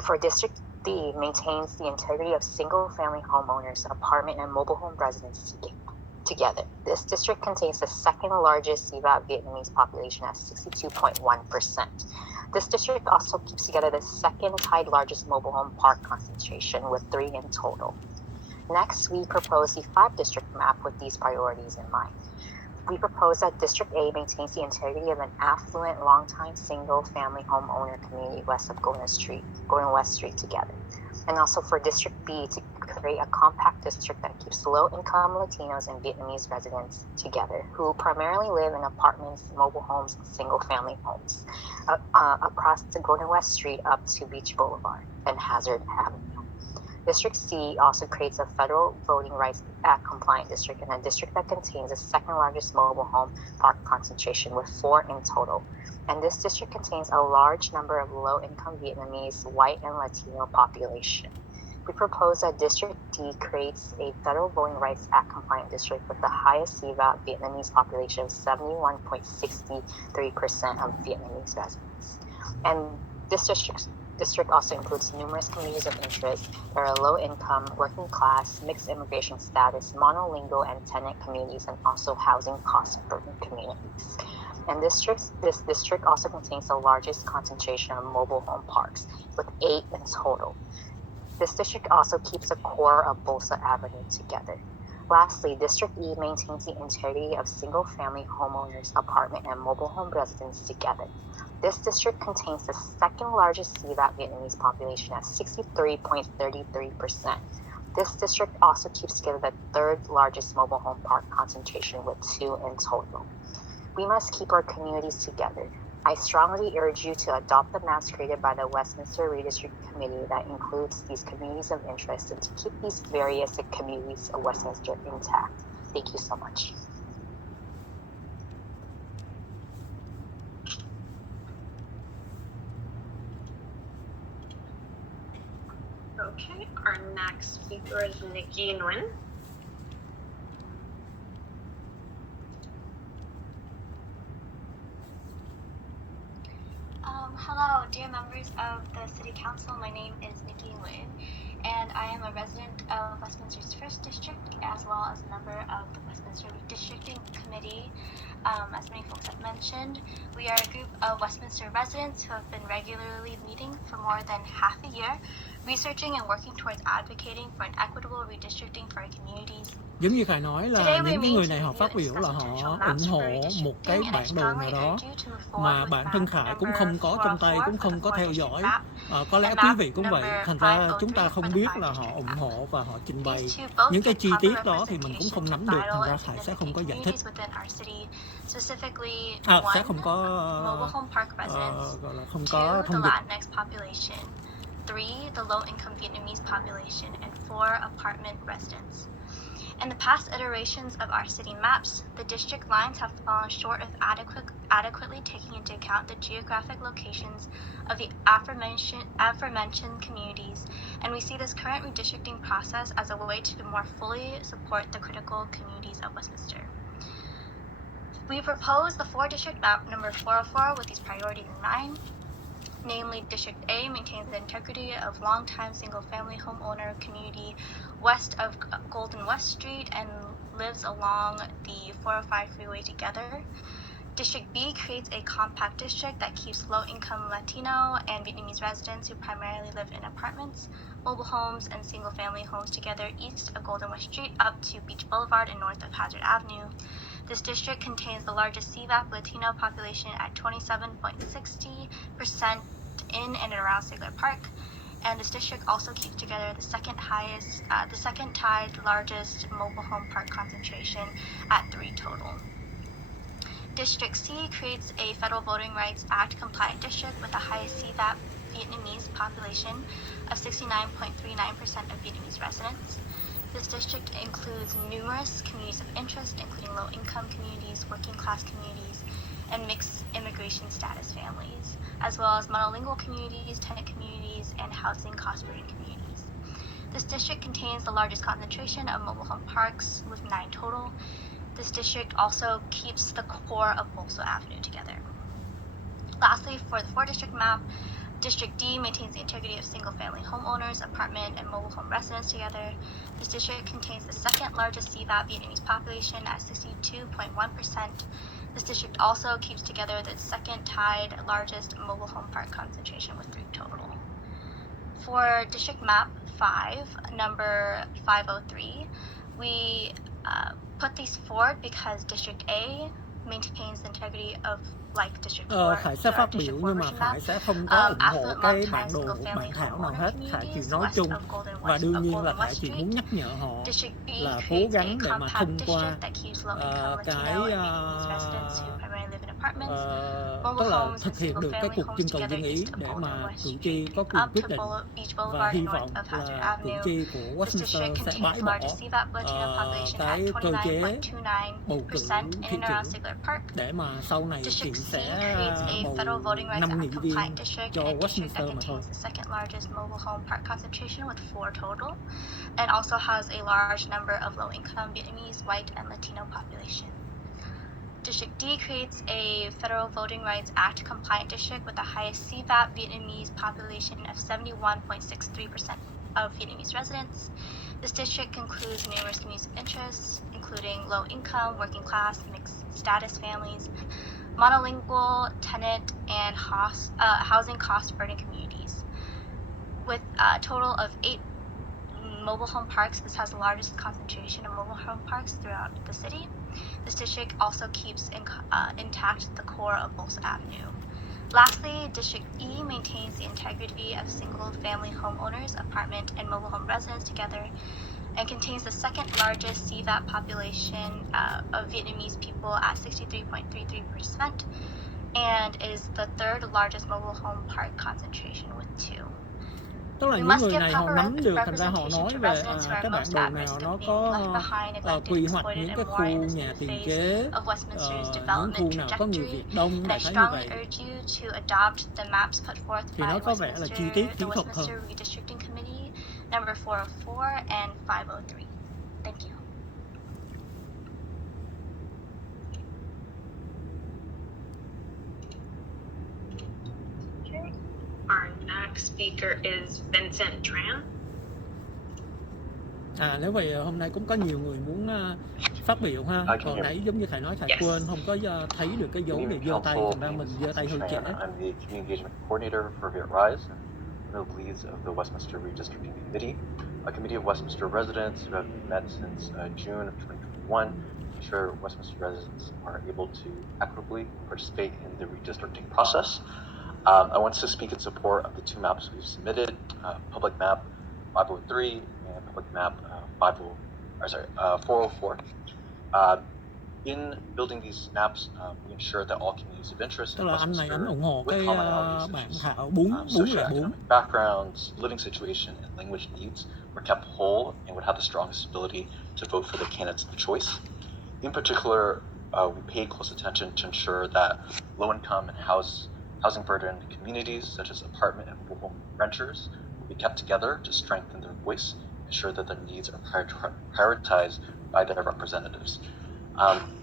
For District D, maintains the integrity of single-family homeowners, apartment, and mobile home residents together. This district contains the second largest CVAP Vietnamese population at 62.1%. This district also keeps together the second tied largest mobile home park concentration with 3 in total. Next, we propose the 5-district map with these priorities in mind. We propose that District A maintains the integrity of an affluent, long-time single-family homeowner community west of Golden West Street together. And also for District B to create a compact district that keeps low-income Latinos and Vietnamese residents together who primarily live in apartments, mobile homes, and single-family homes across the Golden West Street up to Beach Boulevard and Hazard Avenue. District C also creates a Federal Voting Rights Act compliant district and a district that contains the second largest mobile home park concentration with 4 in total. And this district contains a large number of low-income Vietnamese, white, and Latino population. We propose that District D creates a Federal Voting Rights Act compliant district with the highest CVAP Vietnamese population of 71.63% of Vietnamese residents. And this district also includes numerous communities of interest that are low income, working class, mixed immigration status, monolingual and tenant communities, and also housing cost burden communities. And this district also contains the largest concentration of mobile home parks with 8 in total. This district also keeps the core of Bolsa Avenue together. Lastly, District E maintains the integrity of single-family homeowners, apartment, and mobile home residents together. This district contains the second largest CVAP Vietnamese population at 63.33%. This district also keeps together the third largest mobile home park concentration with 2 in total. We must keep our communities together. I strongly urge you to adopt the maps created by the Westminster Redistricting Committee that includes these communities of interest and to keep these various communities of Westminster intact. Thank you so much. Okay, our next speaker is Nikki Nguyen. Hello, dear members of the City Council. My name is Nikki Nguyen, and I am a resident of Westminster's 1st District, as well as a member of the Westminster Redistricting Committee. As many folks have mentioned, we are a group of Westminster residents who have been regularly meeting for more than half a year, researching and working towards advocating for an equitable redistricting for our communities. Giống như Khải nói là những cái người này họ phát biểu là họ ủng hộ một cái bản đồ nào đó mà bản thân Khải cũng không có trong tay, cũng không có theo dõi. Có lẽ quý vị cũng vậy, thành ra chúng ta không biết là họ ủng hộ và họ trình bày những cái chi tiết đó thì mình cũng không nắm được, thành ra Khải sẽ không có giải thích. Sẽ không có gọi là không có thông dịch. 3, the low-income Vietnamese population, and 4, apartment residents. In the past iterations of our city maps, the district lines have fallen short of adequately taking into account the geographic locations of the aforementioned communities, and we see this current redistricting process as a way to more fully support the critical communities of Westminster. We propose the 4-district map number 404 with these priorities in mind. Namely, District A maintains the integrity of long-time single-family homeowner community west of Golden West Street and lives along the 405 freeway together. District B creates a compact district that keeps low-income Latino and Vietnamese residents who primarily live in apartments, mobile homes, and single-family homes together east of Golden West Street up to Beach Boulevard and north of Hazard Avenue. This district contains the largest CVAP Latino population at 27.60% in and around Sigler Park, and this district also keeps together the second tied largest mobile home park concentration at 3 total. District C creates a Federal Voting Rights Act compliant district with the highest CVAP Vietnamese population of 69.39% of Vietnamese residents. This district includes numerous communities of interest, including low-income communities, working-class communities, and mixed immigration status families, as well as monolingual communities, tenant communities, and housing cost-burden communities. This district contains the largest concentration of mobile home parks with 9 total. This district also keeps the core of Bolsa Avenue together. Lastly, for the 4-district map, District D maintains the integrity of single-family homeowners, apartment, and mobile home residents together. This district contains the second largest CVAP Vietnamese population at 62.1%. This district also keeps together the second tied largest mobile home park concentration with 3 total. For District Map 5, number 503, we put these forward because District A maintains the integrity of like District 4. Khải sẽ phát biểu nhưng mà Khải sẽ không có ủng hộ cái bản đồ của bản thảo nào hết. Khải chỉ nói chung và đương nhiên là Khải chỉ muốn nhắc nhở họ là cố gắng để mà thông qua cái apartments, tức mobile là homes, and thực hiện được cái single-family cuộc homes trưng cầu together dân ý east of để Boulder mà West cử Street, tri có quyền up quyết to định, Beach và Boulevard hy north vọng of HĐ là cử Avenue. tri của This district Westminster sẽ contains bãi the bỏ largest CVAP Latino population at cái cơ chế 29.29% bầu cử in thị and around trưởng Sigler Park. để mà sau này chỉ District C sẽ creates a bầu federal voting rights 5 nghị act viên compliant district cho in a district that Westminster mà thôi. contains the second largest mobile home park concentration with 4 total, and also has a large number of low-income Vietnamese, white, and Latino population. District D creates a federal voting rights act compliant district with the highest CVAP Vietnamese population of 71.63% of Vietnamese residents. This district includes numerous communities of interest, including low-income, working-class, mixed-status families, monolingual, tenant, and housing cost-burden communities. With a total of 8 mobile home parks, this has the largest concentration of mobile home parks throughout the city. This district also keeps intact the core of Bolsa Avenue. Lastly, District E maintains the integrity of single-family homeowners, apartment, and mobile home residents together, and contains the second largest CVAP population of Vietnamese people at 63.33%, and is the third largest mobile home park concentration with 2. Tức là những người này họ nắm được, thành ra họ nói về cái bản đồ nào nó có quy hoạch những cái khu nhà tiền chế, những khu nào có người Việt đông, đại khái như vậy. Thì nó có vẻ là chi tiết kỹ thuật hơn. Number 404 and 503. Thank you. Okay. Our next speaker is Vincent Tran. Nếu vậy hôm nay cũng có nhiều người muốn phát biểu ha. Còn nãy giống như Khải nói, Khải quên không có thấy được cái dấu để giơ tay, thành ra mình giơ tay hơi trễ. I'm the Community Engagement Coordinator for VietRise, one of the leads of the Westminster Redistricting Committee, a committee of Westminster residents who have met since June of 2021 to ensure Westminster residents are able to equitably participate in the redistricting process. I want to speak in support of the 2 maps we've submitted, Public Map 503 and Public Map 404. In building these maps, we ensure that all communities of interest in Westminster with commonalities socioeconomic backgrounds, living situation, and language needs were kept whole and would have the strongest ability to vote for the candidates of choice. In particular, we paid close attention to ensure that low-income and housing burdened communities, such as apartment and mobile home renters, will be kept together to strengthen their voice, ensure that their needs are prioritized by their representatives.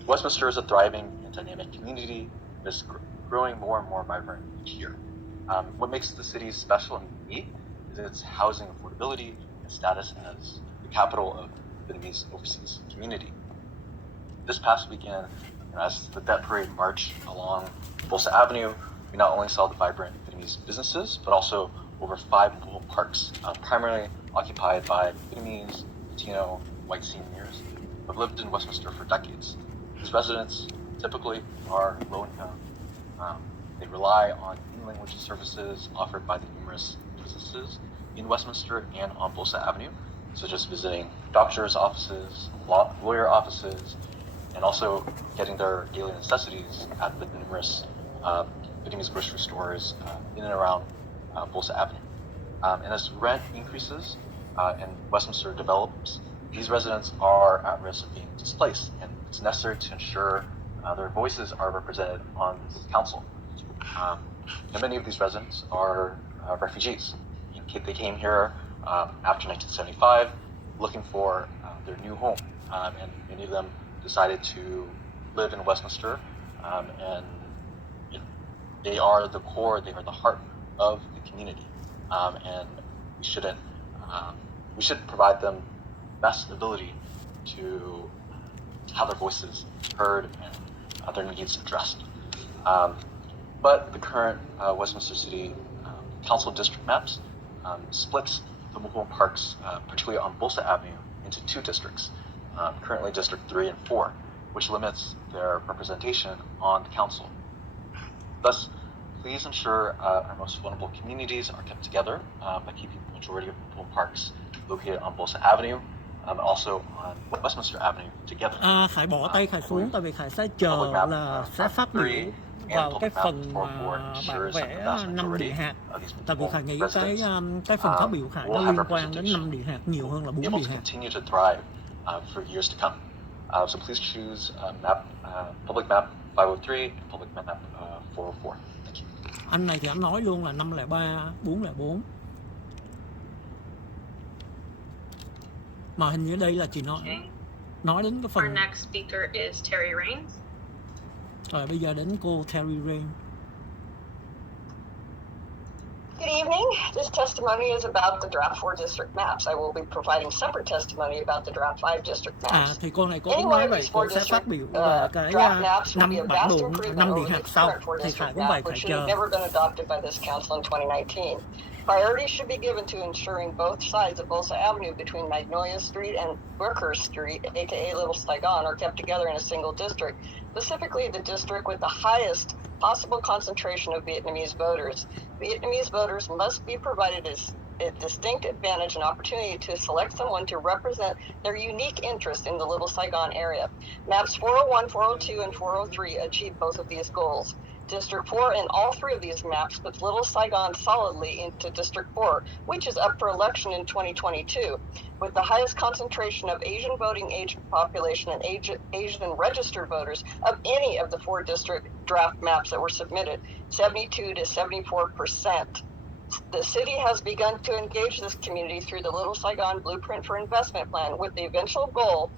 Westminster is a thriving and dynamic community that is growing more and more vibrant each year. What makes the city special and unique is its housing affordability and status as the capital of Vietnamese overseas community. This past weekend, as the Debt Parade marched along Bolsa Avenue, we not only saw the vibrant Vietnamese businesses, but also over 5 mobile parks, primarily occupied by Vietnamese, Latino, white seniors who have lived in Westminster for decades. These residents typically are low income. They rely on in-language services offered by the numerous businesses in Westminster and on Bolsa Avenue, such as visiting doctors' offices, lawyer offices, and also getting their daily necessities at the numerous Vietnamese grocery stores in and around Bolsa Avenue. And as rent increases and Westminster develops, these residents are at risk of being displaced, and it's necessary to ensure their voices are represented on this council. And many of these residents are refugees. They came here after 1975 looking for their new home, and many of them decided to live in Westminster, and they are the core, they are the heart of the community, and we should provide them best ability to have their voices heard and their needs addressed. But the current Westminster City Council district maps splits the mobile home parks, particularly on Bolsa Avenue, into 2 districts, currently District 3 and 4, which limits their representation on the council. Thus, please ensure our most vulnerable communities are kept together by keeping the majority of mobile home parks located on Bolsa Avenue, also on Westminster Avenue together. Khải bỏ tay Khải xuống tại vì Khải sẽ chờ là sẽ phát biểu vào cái phần mà bản vẽ 5 địa hạt. Tại vì Khải nghĩ cái phần phát biểu Khải nó liên quan đến 5 địa hạt nhiều hơn là 4 địa hạt. For years to come. So please choose public map 503 and public map 404. Thank you. Anh này thì anh nói luôn là 503, 404. Mà hình như đây là chỉ nói đến cái phần. Our next speaker is Terry Rains. Rồi bây giờ đến cô Terry Rain. Good evening. This testimony is about the draft 4 district maps. I will be providing separate testimony about the draft 5 district maps. Thì cô này cô cũng nói vậy, cô sẽ phát biểu về cái 5 bản đồ 5 địa hạt sau. Thì Khải cũng vậy, phải chờ. Never been adopted by this council in 2019. Priority should be given to ensuring both sides of Bolsa Avenue between Magnolia Street and Worker Street, aka Little Saigon, are kept together in a single district, specifically the district with the highest possible concentration of Vietnamese voters. Vietnamese voters must be provided a distinct advantage and opportunity to select someone to represent their unique interest in the Little Saigon area. Maps 401, 402, and 403 achieve both of these goals. District 4 in all 3 of these maps puts Little Saigon solidly into District 4, which is up for election in 2022. With the highest concentration of Asian voting age population and Asian registered voters of any of the 4 district draft maps that were submitted, 72 to 74%. The city has begun to engage this community through the Little Saigon Blueprint for Investment Plan with the eventual goal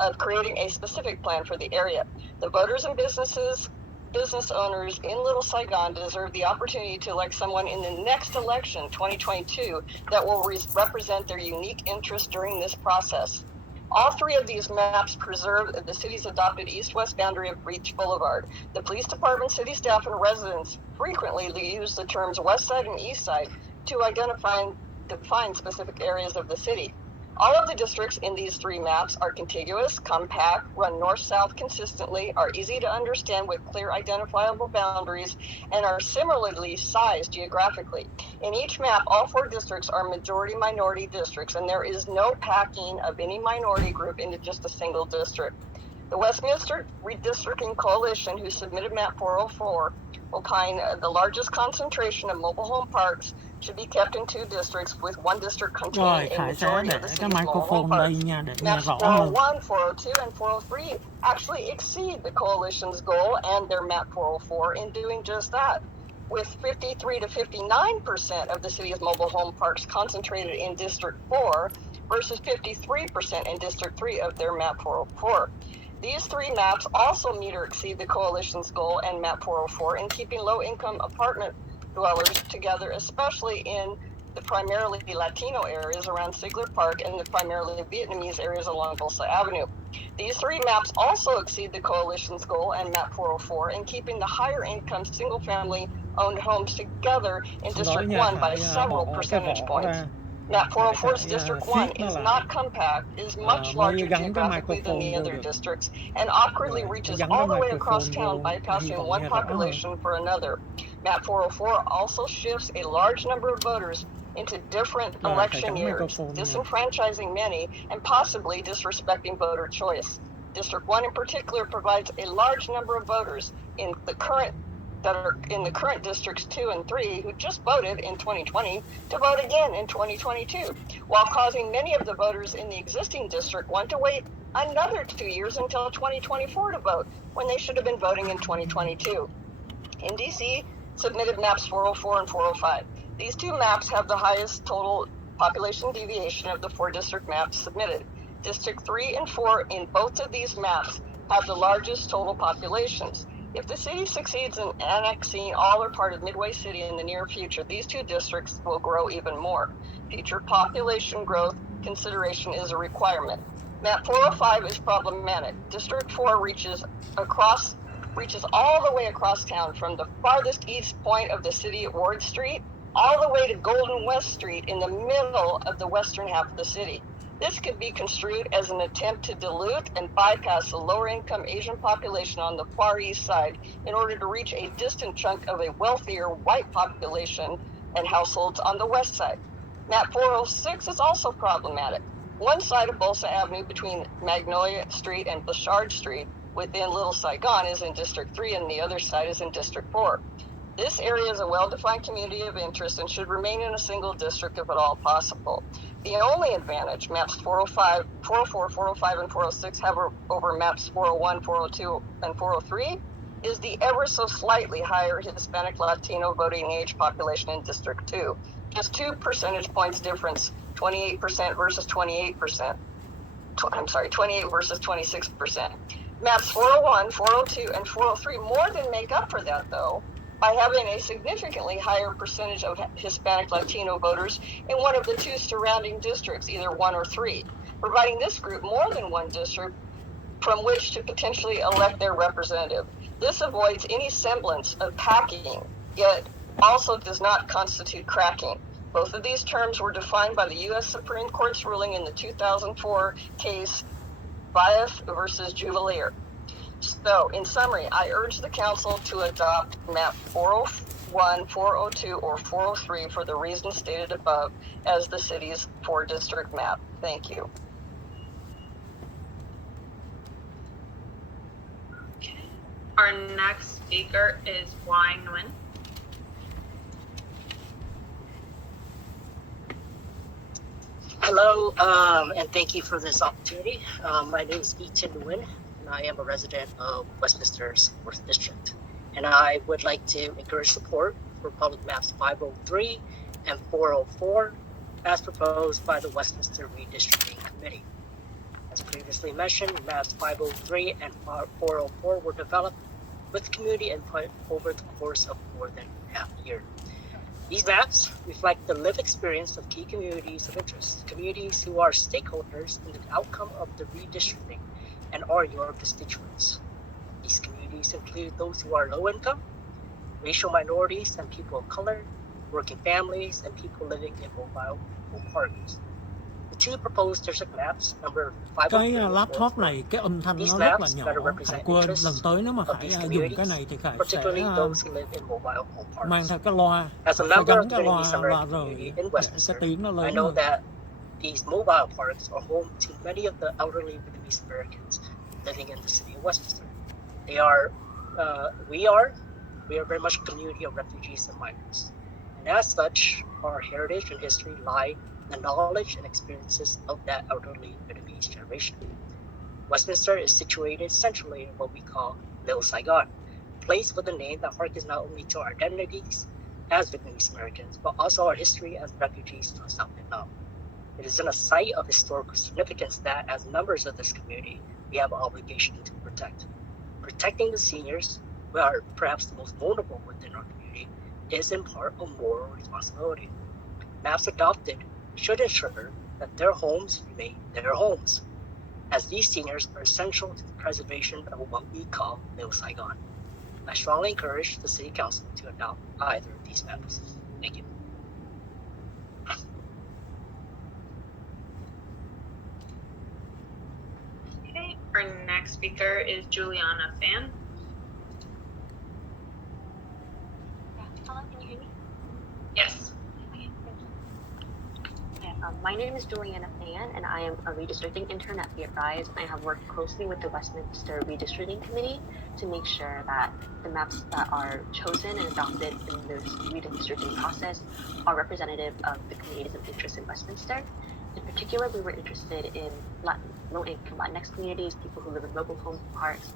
of creating a specific plan for the area. The voters and business owners in Little Saigon deserve the opportunity to elect someone in the next election, 2022, that will represent their unique interests during this process. All 3 of these maps preserve the city's adopted east-west boundary of Breach Boulevard. The police department, city staff, and residents frequently use the terms west side and east side to identify and define specific areas of the city. All of the districts in these 3 maps are contiguous, compact, run north-south consistently, are easy to understand with clear identifiable boundaries, and are similarly sized geographically. In each map, all 4 districts are majority-minority districts, and there is no packing of any minority group into just a single district. The Westminster Redistricting Coalition, who submitted map 404, opine the largest concentration of mobile home parks should be kept in 2 districts, with 1 district containing a majority of the city's mobile home parks. Maps 401, 402, and 403 actually exceed the coalition's goal and their map 404 in doing just that, with 53 to 59% of the city's mobile home parks concentrated in District 4 versus 53% in District 3 of their map 404. These 3 maps also meet or exceed the coalition's goal and map 404 in keeping low-income apartment dwellers together, especially in the primarily Latino areas around Sigler Park and the primarily Vietnamese areas along Bolsa Avenue. These 3 maps also exceed the coalition's goal and map 404 in keeping the higher income single-family owned homes together in District 1 by several percentage points. Map 404's District 1 is not compact, is much larger geographically than the other districts, and awkwardly reaches all the way across town, bypassing one population for another. Map 404 also shifts a large number of voters into different election years, disenfranchising many and possibly disrespecting voter choice. District 1 in particular provides a large number of voters in the current districts 2 and 3 who just voted in 2020 to vote again in 2022, while causing many of the voters in the existing District 1 to wait another 2 years until 2024 to vote, when they should have been voting in 2022. NDC submitted maps 404 and 405. These 2 maps have the highest total population deviation of the 4 district maps submitted. District 3 and 4 in both of these maps have the largest total populations. If the city succeeds in annexing all or part of Midway City in the near future, these 2 districts will grow even more. Future population growth consideration is a requirement. Map 405 is problematic. District 4 reaches all the way across town from the farthest east point of the city at Ward Street all the way to Golden West Street in the middle of the western half of the city. This could be construed as an attempt to dilute and bypass the lower-income Asian population on the far east side in order to reach a distant chunk of a wealthier white population and households on the west side. Map 406 is also problematic. One side of Bolsa Avenue between Magnolia Street and Bouchard Street within Little Saigon is in District 3 and the other side is in District 4. This area is a well-defined community of interest and should remain in a single district if at all possible. The only advantage maps 405, 404, 405, and 406 have over maps 401, 402, and 403 is the ever so slightly higher Hispanic Latino voting age population in District 2. Just 2 percentage points difference, 28% versus 28%. 28 versus 26%. Maps 401, 402, and 403 more than make up for that, though, by having a significantly higher percentage of Hispanic Latino voters in one of the 2 surrounding districts, either 1 or 3, providing this group more than one district from which to potentially elect their representative. This avoids any semblance of packing, yet also does not constitute cracking. Both of these terms were defined by the U.S. Supreme Court's ruling in the 2004 case Biaf versus Juvelier. So, in summary, I urge the Council to adopt map 401, 402, or 403 for the reasons stated above as the city's 4-district map. Thank you. Okay. Our next speaker is Y Nguyen. Hello, and thank you for this opportunity. My name is Eaton Nguyen, and I am a resident of Westminster's 4th District. And I would like to encourage support for public maps 503 and 404 as proposed by the Westminster Redistricting Committee. As previously mentioned, maps 503 and 404 were developed with community input over the course of more than half a year. These maps reflect the lived experience of key communities of interest, communities who are stakeholders in the outcome of the redistricting and are your constituents. These communities include those who are low income, racial minorities and people of color, working families, and people living in mobile home parks. The 2 proposed district maps, number 503 cái and laptop này cái âm thanh These nó rất là maps nhỏ. better Khải represent quên lần interests tới nếu mà of Khải these dùng cái communities, này thì Khải particularly sẽ those who live in mobile home parks. mang theo cái loa, As a phải member gắn of the cái Vietnamese loa American rời community in để Westminster, cái tiếng nó I lớn know hơn. that these mobile parks are home to many of the elderly Vietnamese Americans living in the city of Westminster. We are very much a community of refugees and migrants. And as such, our heritage and history lie in the knowledge and experiences of that elderly Vietnamese generation. Westminster is situated centrally in what we call Little Saigon, a place with a name that harkens not only to our identities as Vietnamese Americans, but also our history as refugees from South Vietnam. It is in a site of historical significance that, as members of this community, we have an obligation to protect. Protecting the seniors, who are perhaps the most vulnerable within our community, is in part a moral responsibility. Maps adopted should ensure that their homes remain their homes, as these seniors are essential to the preservation of what we call Little Saigon. I strongly encourage the City Council to adopt either of these maps. Thank you. Okay, our next speaker is Juliana Fan. Hello, can you hear me? Yes. My name is Juliana Fan, and I am a redistricting intern at Be It Rise. I have worked closely with the Westminster Redistricting Committee to make sure that the maps that are chosen and adopted in this redistricting process are representative of the communities of interest in Westminster. In particular, we were interested in low-income Latinx communities, people who live in mobile home parks.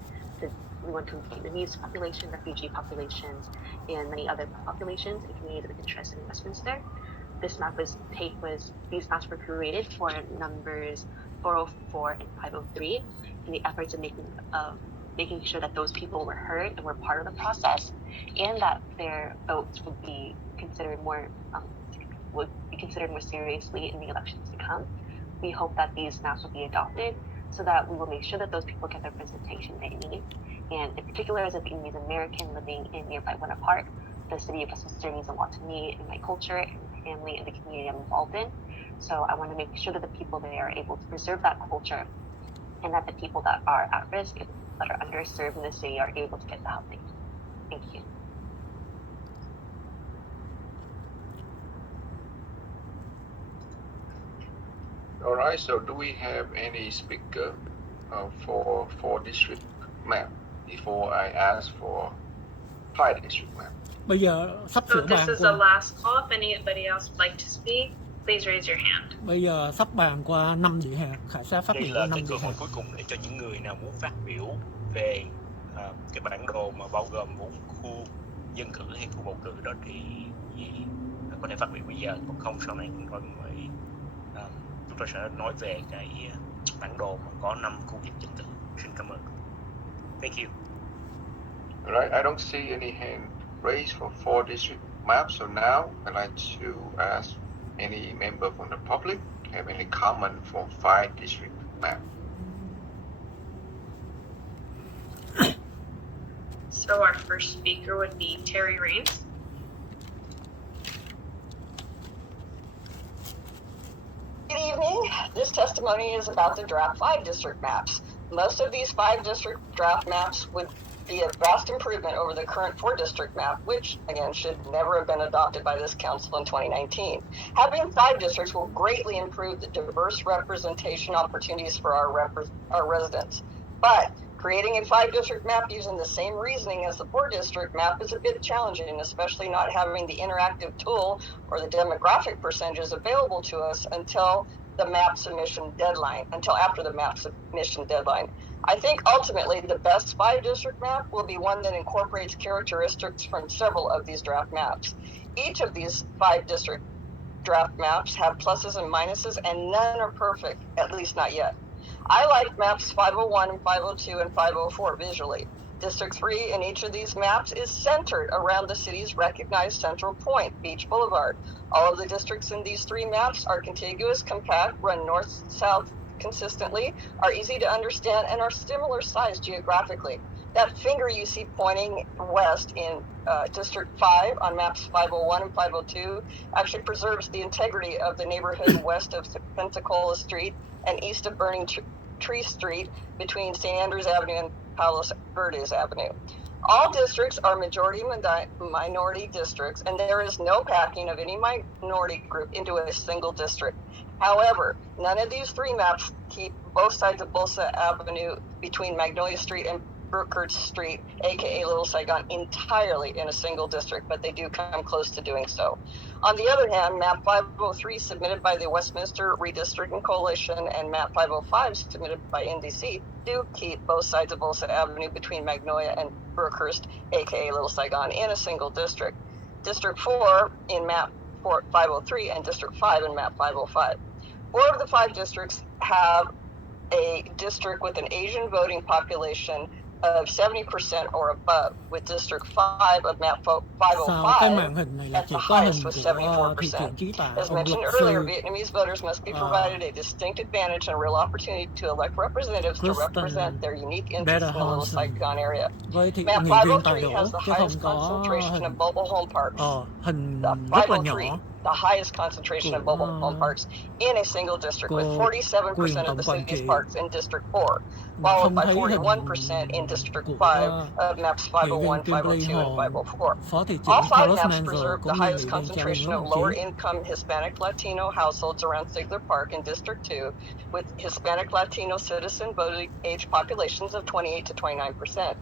We want to include the Vietnamese population, refugee populations, and many other populations and communities of interest in Westminster. These maps were created for numbers 404 and 503 in the efforts of making sure that those people were heard and were part of the process, and that their votes would be considered more seriously in the elections to come. We hope that these maps will be adopted so that we will make sure that those people get the representation they need. And in particular, as a Vietnamese American living in nearby Winter Park, the city of Westminster means a lot to me and my culture and my family and the community I'm involved in. So I want to make sure that the people there are able to preserve that culture, and that the people that are at risk and that are underserved in the city are able to get the help they need. Thank you. All right, so do we have any speaker for district map before I ask for 5 district map. Bây giờ sắp So sửa this bàn is the qua. last call. If anybody else would like to speak, please raise your hand. Bây giờ sắp bàn qua 5 dự hạt, Khải sẽ phát Đây biểu là 5 cái dự cơ hội hạt. cuối cùng để cho những người nào muốn phát biểu về cái bản đồ mà bao gồm 4 khu dân cử hay khu bầu cử đó thì có thể phát biểu bây giờ, còn không sau này chúng tôi sẽ nói về cái bản đồ mà có 5 khu vực dân cử. Xin cảm ơn. Thank you. Alright, I don't see any hand raised for 4 district maps, so now I'd like to ask any member from the public have any comment for 5 district map. So our first speaker would be Terry Raines. Good evening. This testimony is about the draft 5 district maps. Most of these 5 district draft maps would be a vast improvement over the current 4 district map, which again should never have been adopted by this council in 2019. Having 5 districts will greatly improve the diverse representation opportunities for our residents. But creating a 5 district map using the same reasoning as the 4 district map is a bit challenging, especially not having the interactive tool or the demographic percentages available to us until after the map submission deadline. I think ultimately the best 5 district map will be one that incorporates characteristics from several of these draft maps. Each of these 5 district draft maps have pluses and minuses, and none are perfect, at least not yet. I like maps 501 and 502 and 504 visually. District 3 in each of these maps is centered around the city's recognized central point, Beach Boulevard. All of the districts in these 3 maps are contiguous, compact, run north-south consistently, are easy to understand, and are similar size geographically. That finger you see pointing west in District 5 on maps 501 and 502 actually preserves the integrity of the neighborhood west of Pensacola Street and east of Burning Tree Street between St. Andrews Avenue and Palos Verdes Avenue. All districts are majority minority districts, and there is no packing of any minority group into a single district. However, none of these 3 maps keep both sides of Bolsa Avenue between Magnolia Street and Brookhurst Street, aka Little Saigon, entirely in a single district, but they do come close to doing so. On the other hand, map 503 submitted by the Westminster Redistricting Coalition and map 505 submitted by NDC do keep both sides of Bolsa Avenue between Magnolia and Brookhurst, aka Little Saigon, in a single district. District 4 in map 503 and District 5 in map 505. 4 of the 5 districts have a district with an Asian voting population of 70% or above, with District 5 of map 505 at the highest with 74%. As mentioned earlier, Vietnamese voters must be provided a distinct advantage and real opportunity to elect representatives to represent their unique interests in the Little Saigon area. Map 503 has the highest concentration of mobile home parks. The 503, the highest concentration of mobile home parks in a single district, with 47% of the city's parks in District 4, followed by 41% in District 5 of maps 501, 502, and 504. All 5 maps preserve the highest concentration of lower-income Hispanic Latino households around Sigler Park in District 2, with Hispanic Latino citizen voting age populations of 28 to 29%.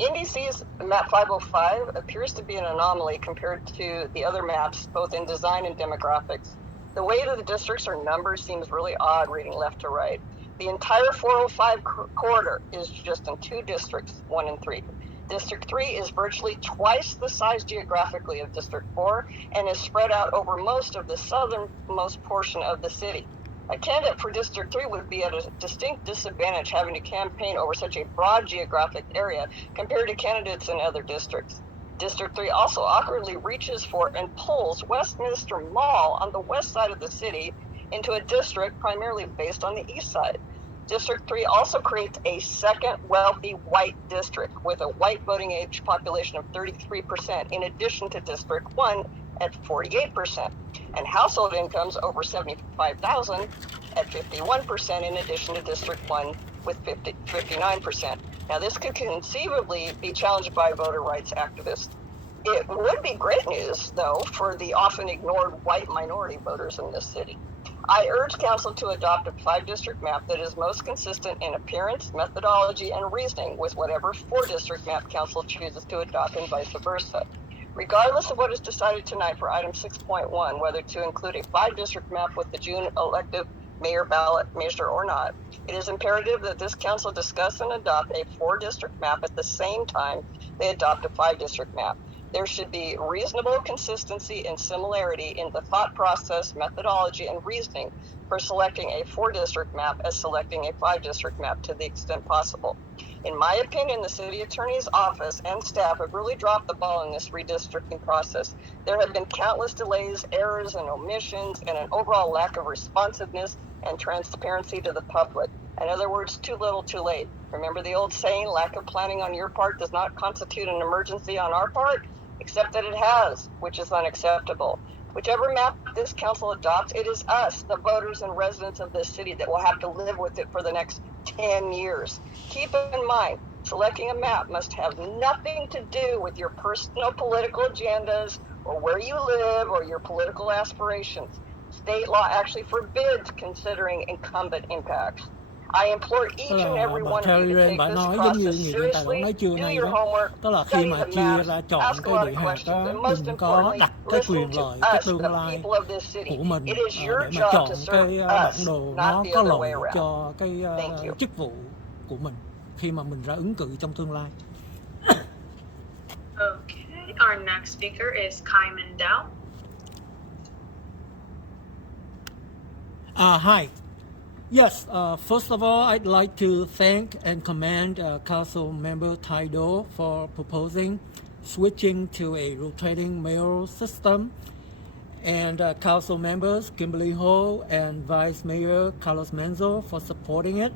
NDC's map 505 appears to be an anomaly compared to the other maps, both in design and demographics. The way that the districts are numbered seems really odd reading left to right. The entire 405 corridor is just in 2 districts, 1 and 3. District 3 is virtually twice the size geographically of District 4 and is spread out over most of the southernmost portion of the city. A candidate for District 3 would be at a distinct disadvantage having to campaign over such a broad geographic area compared to candidates in other districts. District 3 also awkwardly reaches for and pulls Westminster Mall on the west side of the city into a district primarily based on the east side. District 3 also creates a second wealthy white district with a white voting age population of 33% in addition to District 1 at 48%, and household incomes over $75,000 at 51% in addition to District 1 with 59%. Now this could conceivably be challenged by voter rights activists. It would be great news, though, for the often ignored white minority voters in this city. I urge Council to adopt a 5-district map that is most consistent in appearance, methodology, and reasoning with whatever 4-district map Council chooses to adopt and vice versa. Regardless of what is decided tonight for item 6.1, whether to include a 5-district map with the June elective mayor ballot measure or not, it is imperative that this Council discuss and adopt a 4-district map at the same time they adopt a 5-district map. There should be reasonable consistency and similarity in the thought process, methodology, and reasoning for selecting a 4-district map as selecting a 5-district map to the extent possible. In my opinion, the City Attorney's Office and staff have really dropped the ball in this redistricting process. There have been countless delays, errors, and omissions, and an overall lack of responsiveness and transparency to the public. In other words, too little, too late. Remember the old saying, lack of planning on your part does not constitute an emergency on our part? Except that it has, which is unacceptable. Whichever map this Council adopts, it is us, the voters and residents of this city, that will have to live with it for the next 10 years. Keep in mind, selecting a map must have nothing to do with your personal political agendas or where you live or your political aspirations. State law actually forbids considering incumbent impacts. I implore each and every one of you to take this process seriously, do your homework, tức là khi study mà the chia maps, ra chọn ask a cái lot địa of hạt questions, đó, and most đừng có importantly, đặt cái listen quyền to lợi, cái us, tương the lai people of this city. của mình It is your để mà job chọn to serve cái bản us, đồ not nó the có other way lợi around. cho cái Thank you. chức vụ của mình khi mà mình ra ứng cử trong tương lai. Okay, our next speaker is Kai Mindell. Hi. Yes, first of all, I'd like to thank and commend Council Member Taido for proposing switching to a rotating mayoral system, and Council members Kimberly Ho and Vice Mayor Carlos Menzo for supporting it.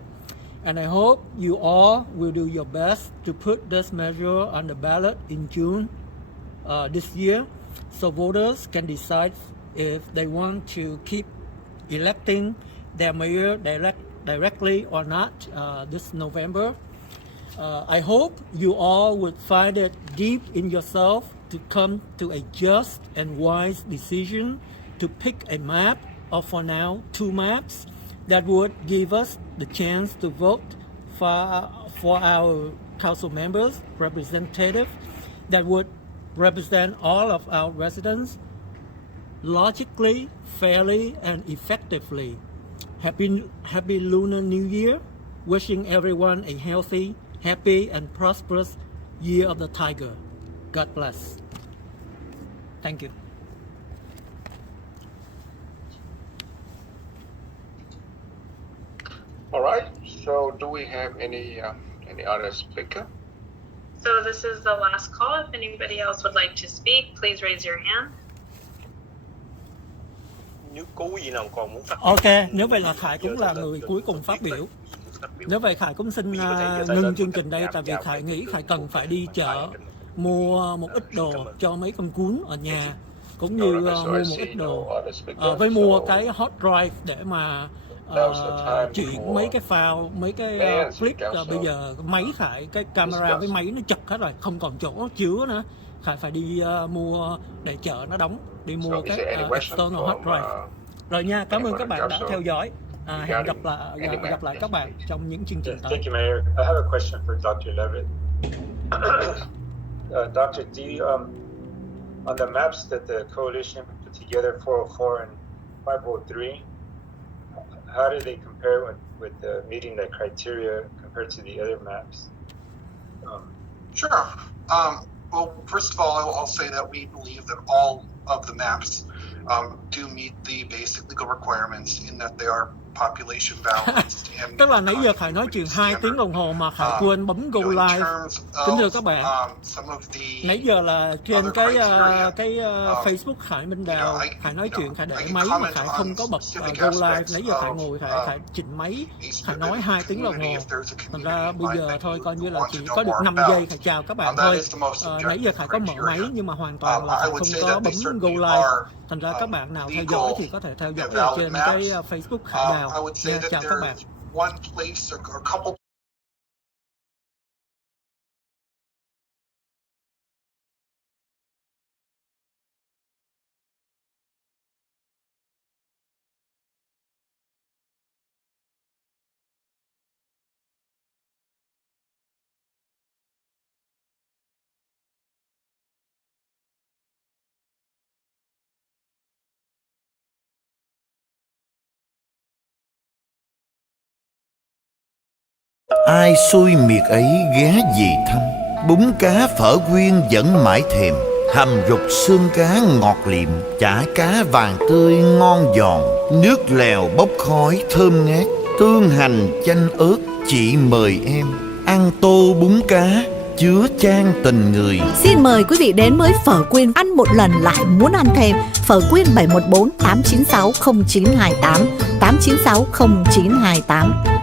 And I hope you all will do your best to put this measure on the ballot in June this year, so voters can decide if they want to keep electing their mayor directly or not this November. I hope you all would find it deep in yourself to come to a just and wise decision to pick a map, or for now 2 maps, that would give us the chance to vote for our council members, representatives, that would represent all of our residents logically, fairly, and effectively. Happy Lunar New Year. Wishing everyone a healthy, happy, and prosperous Year of the Tiger. God bless. Thank you. All right. So, do we have any other speaker? So this is the last call. If anybody else would like to speak, please raise your hand. Nếu có gì nào còn muốn phát biểu. Ok, nếu vậy là Khải cũng là người cuối cùng phát biểu. Nếu vậy Khải cũng xin ngưng chương trình đây, tại vì Khải nghĩ Khải cần phải đi chợ mua một ít đồ cho mấy con cún ở nhà, cũng như mua một ít đồ với mua cái hot drive để mà chuyển mấy cái file, mấy cái clip. Bây giờ máy Khải, cái camera với máy nó chật hết rồi, không còn chỗ chứa nữa. Khải phải đi mua để chợ nó đóng, đi mua cái external hot drive. Rồi nha, cảm ơn các bạn đã theo dõi. Hẹn gặp lại các bạn trong những chương trình tới. Thank you, Mayor. I have a question for Dr. Levitt. Dr. D, on the maps that the coalition put together, 404 and 503, how do they compare with meeting the criteria compared to the other maps? Sure. Well, first of all, I'll say that we believe that all of the maps do meet the basic legal requirements in that they are population balanced. Tức là nãy giờ Khải nói chuyện 2 tiếng đồng hồ mà Khải quên bấm go live. Kính thưa các bạn, nãy giờ là trên cái Facebook Khải Minh Đào, Khải nói chuyện, Khải để máy mà Khải không có bật go live. Nãy giờ Khải ngồi, Khải chỉnh máy, Khải nói 2 tiếng đồng hồ. Thành ra bây giờ thôi coi như là chỉ có được 5 giây Khải chào các bạn thôi. Nãy giờ Khải có mở máy nhưng mà hoàn toàn là Khải không có bấm go live. Thành ra các bạn nào theo dõi thì có thể theo dõi ở trên cái Facebook Khải Đào. Chào các bạn. ai xui miệt ấy ghé về thăm. Bún cá phở quyên vẫn mãi thèm, hầm rục xương cá ngọt liệm, chả cá vàng tươi ngon giòn, nước lèo bốc khói thơm ngát, tương hành chanh ớt. Chị mời em ăn tô bún cá chứa chan tình người. Xin mời quý vị đến với phở quyên, ăn một lần lại muốn ăn thêm. Phở quyên 714 896 0928 896 0928.